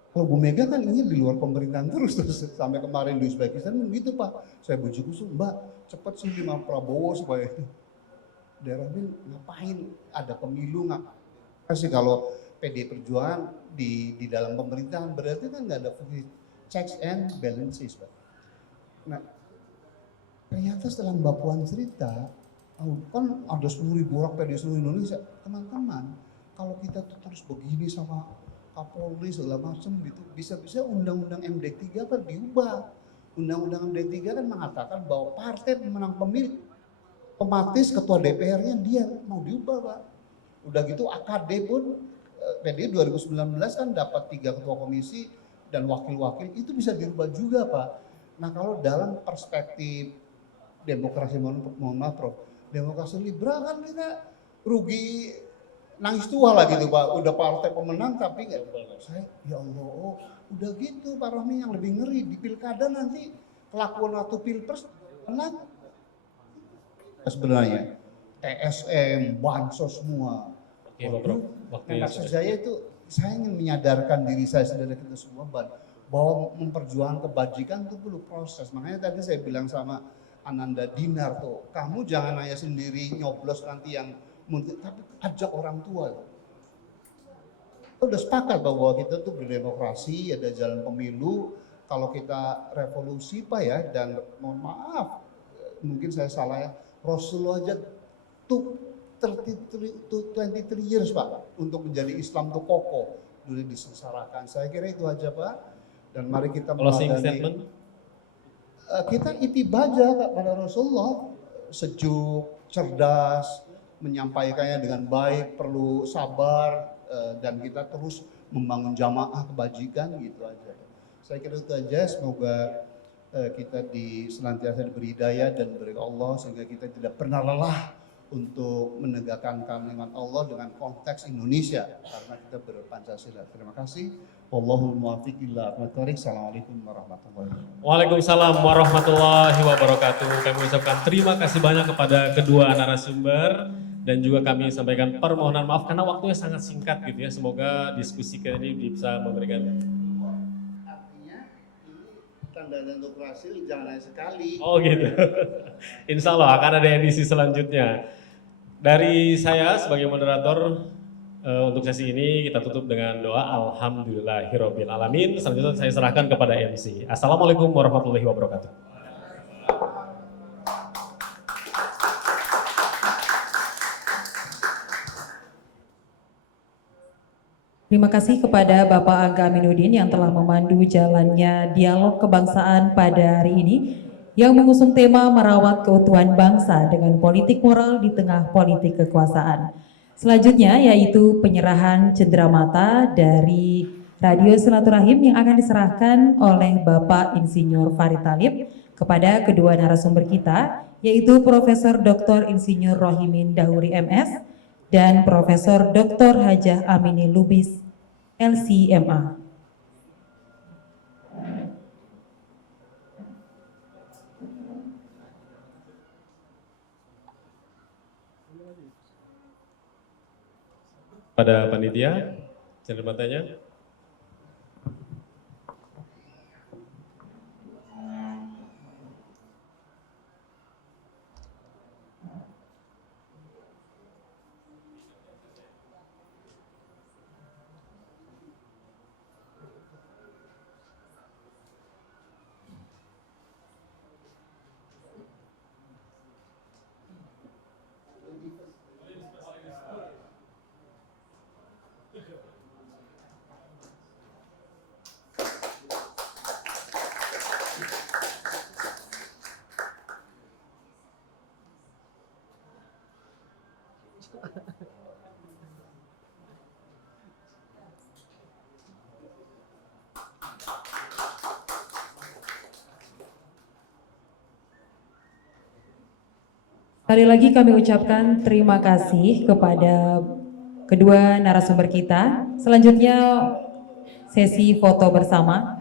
Kalau Bu Mega kan ingin di luar pemerintahan terus sampai kemarin di Uzbekistan begitu Pak. Saya bujuk Mbak cepet sih lima Prabowo supaya daerah ini ngapain ada pemilu nggak? Sih kalau PD Perjuangan di dalam pemerintahan berarti kan nggak ada checks and balances Pak. Nah ternyata setelah Mbak Puan cerita, kan ada 10.000 orang PD seluruh Indonesia, teman-teman kalau kita tuh terus begini sama Kapolri segala macam gitu, bisa-bisa undang-undang MD3 kan diubah. Undang-undang MD3 kan mengatakan bahwa partai pemenang pemilu otomatis ketua DPR-nya dia mau diubah Pak. Udah gitu AKD pun PDI 2019 kan dapat 3 ketua komisi dan wakil-wakil, itu bisa dirubah juga Pak. Nah kalau dalam perspektif demokrasi, mohon maaf Prof, demokrasi liberal kan kita rugi nangis tua lah gitu Pak, udah partai pemenang tapi nggak, saya ya Allah, oh udah gitu Pak Rohmi yang lebih ngeri di pilkada nanti kelakuan waktu pilpres menang sebenarnya TSM, bansos semua. Oke Pak Prof, Nah maksud saya itu saya ingin menyadarkan diri saya sendiri kita semua bahwa memperjuangkan kebajikan itu perlu proses. Makanya tadi saya bilang sama Ananda Dinar tuh, kamu jangan hanya sendiri nyoblos nanti yang tapi ajak orang tua. Kita udah sepakat bahwa kita tuh berdemokrasi, ada jalan pemilu. Kalau kita revolusi Pak ya, dan mohon maaf, mungkin saya salah ya, Rasulullah aja tuh 23 years Pak untuk menjadi Islam tuh kokoh, dulu disengsarakan. Saya kira itu aja Pak. Dan mari kita statement. Kita itibaja pada Rasulullah, sejuk, cerdas, menyampaikannya dengan baik, perlu sabar, dan kita terus membangun jamaah kebajikan gitu aja. Saya kira itu aja, semoga kita senantiasa diberi hidayah dan diberi Allah sehingga kita tidak pernah lelah untuk menegakkan kalimat Allah dengan konteks Indonesia karena kita berpancasila. Terima kasih. Wallahul muwaffiq ila aqwamit thoriq. Assalamualaikum warahmatullahi wabarakatuh. Waalaikumsalam warahmatullahi wabarakatuh. Kami ucapkan terima kasih banyak kepada kedua narasumber dan juga kami sampaikan permohonan maaf karena waktunya sangat singkat gitu ya. Semoga diskusi kali ini bisa memberikan. Artinya ini tanda untuk berhasil jangan hanya sekali. Oh gitu. Insya Allah akan ada edisi selanjutnya. Dari saya sebagai moderator untuk sesi ini kita tutup dengan doa Alhamdulillahirabbil alamin. Selanjutnya saya serahkan kepada MC. Assalamualaikum warahmatullahi wabarakatuh. Terima kasih kepada Bapak Angga Aminuddin yang telah memandu jalannya dialog kebangsaan pada hari ini yang mengusung tema merawat keutuhan bangsa dengan politik moral di tengah politik kekuasaan. Selanjutnya yaitu penyerahan cenderamata dari Radio Silaturahim yang akan diserahkan oleh Bapak Insinyur Farid Thalib kepada kedua narasumber kita yaitu Profesor Dr. Insinyur Rohimin Dahuri MS dan Profesor Dr. Hajah Amini Lubis LCMA. Pada panitia, cenderamata-nya. Sekali lagi kami ucapkan terima kasih kepada kedua narasumber kita. Selanjutnya sesi foto bersama.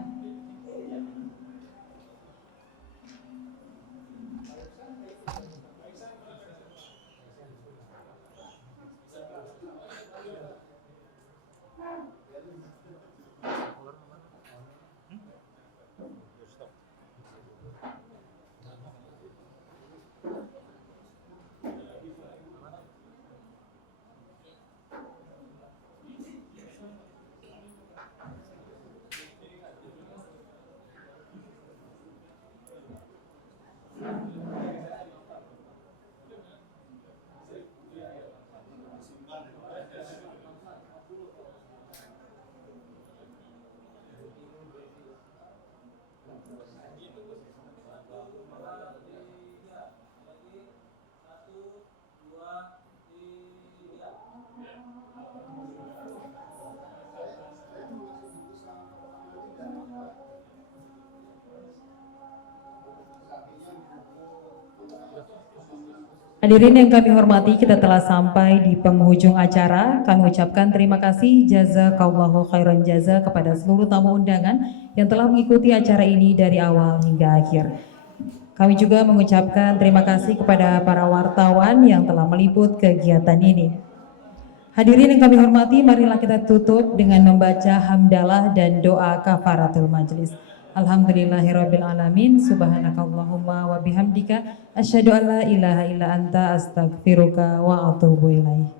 Hadirin yang kami hormati, kita telah sampai di penghujung acara. Kami ucapkan terima kasih jazakallahu khairan jaza kepada seluruh tamu undangan yang telah mengikuti acara ini dari awal hingga akhir. Kami juga mengucapkan terima kasih kepada para wartawan yang telah meliput kegiatan ini. Hadirin yang kami hormati, marilah kita tutup dengan membaca hamdalah dan doa kafaratul majlis. Alhamdulillahirabbil alamin, subhanakallahumma wa bihamdika asyhadu an la ilaha illa anta astaghfiruka wa atubu ilaih.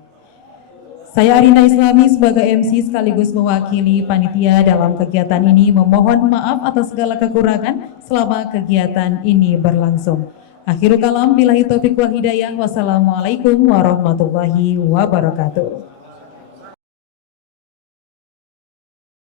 Saya Arina Islami sebagai MC sekaligus mewakili panitia dalam kegiatan ini memohon maaf atas segala kekurangan selama kegiatan ini berlangsung. Akhirul kalam billahi taufiq wal hidayah. Wassalamualaikum warahmatullahi wabarakatuh.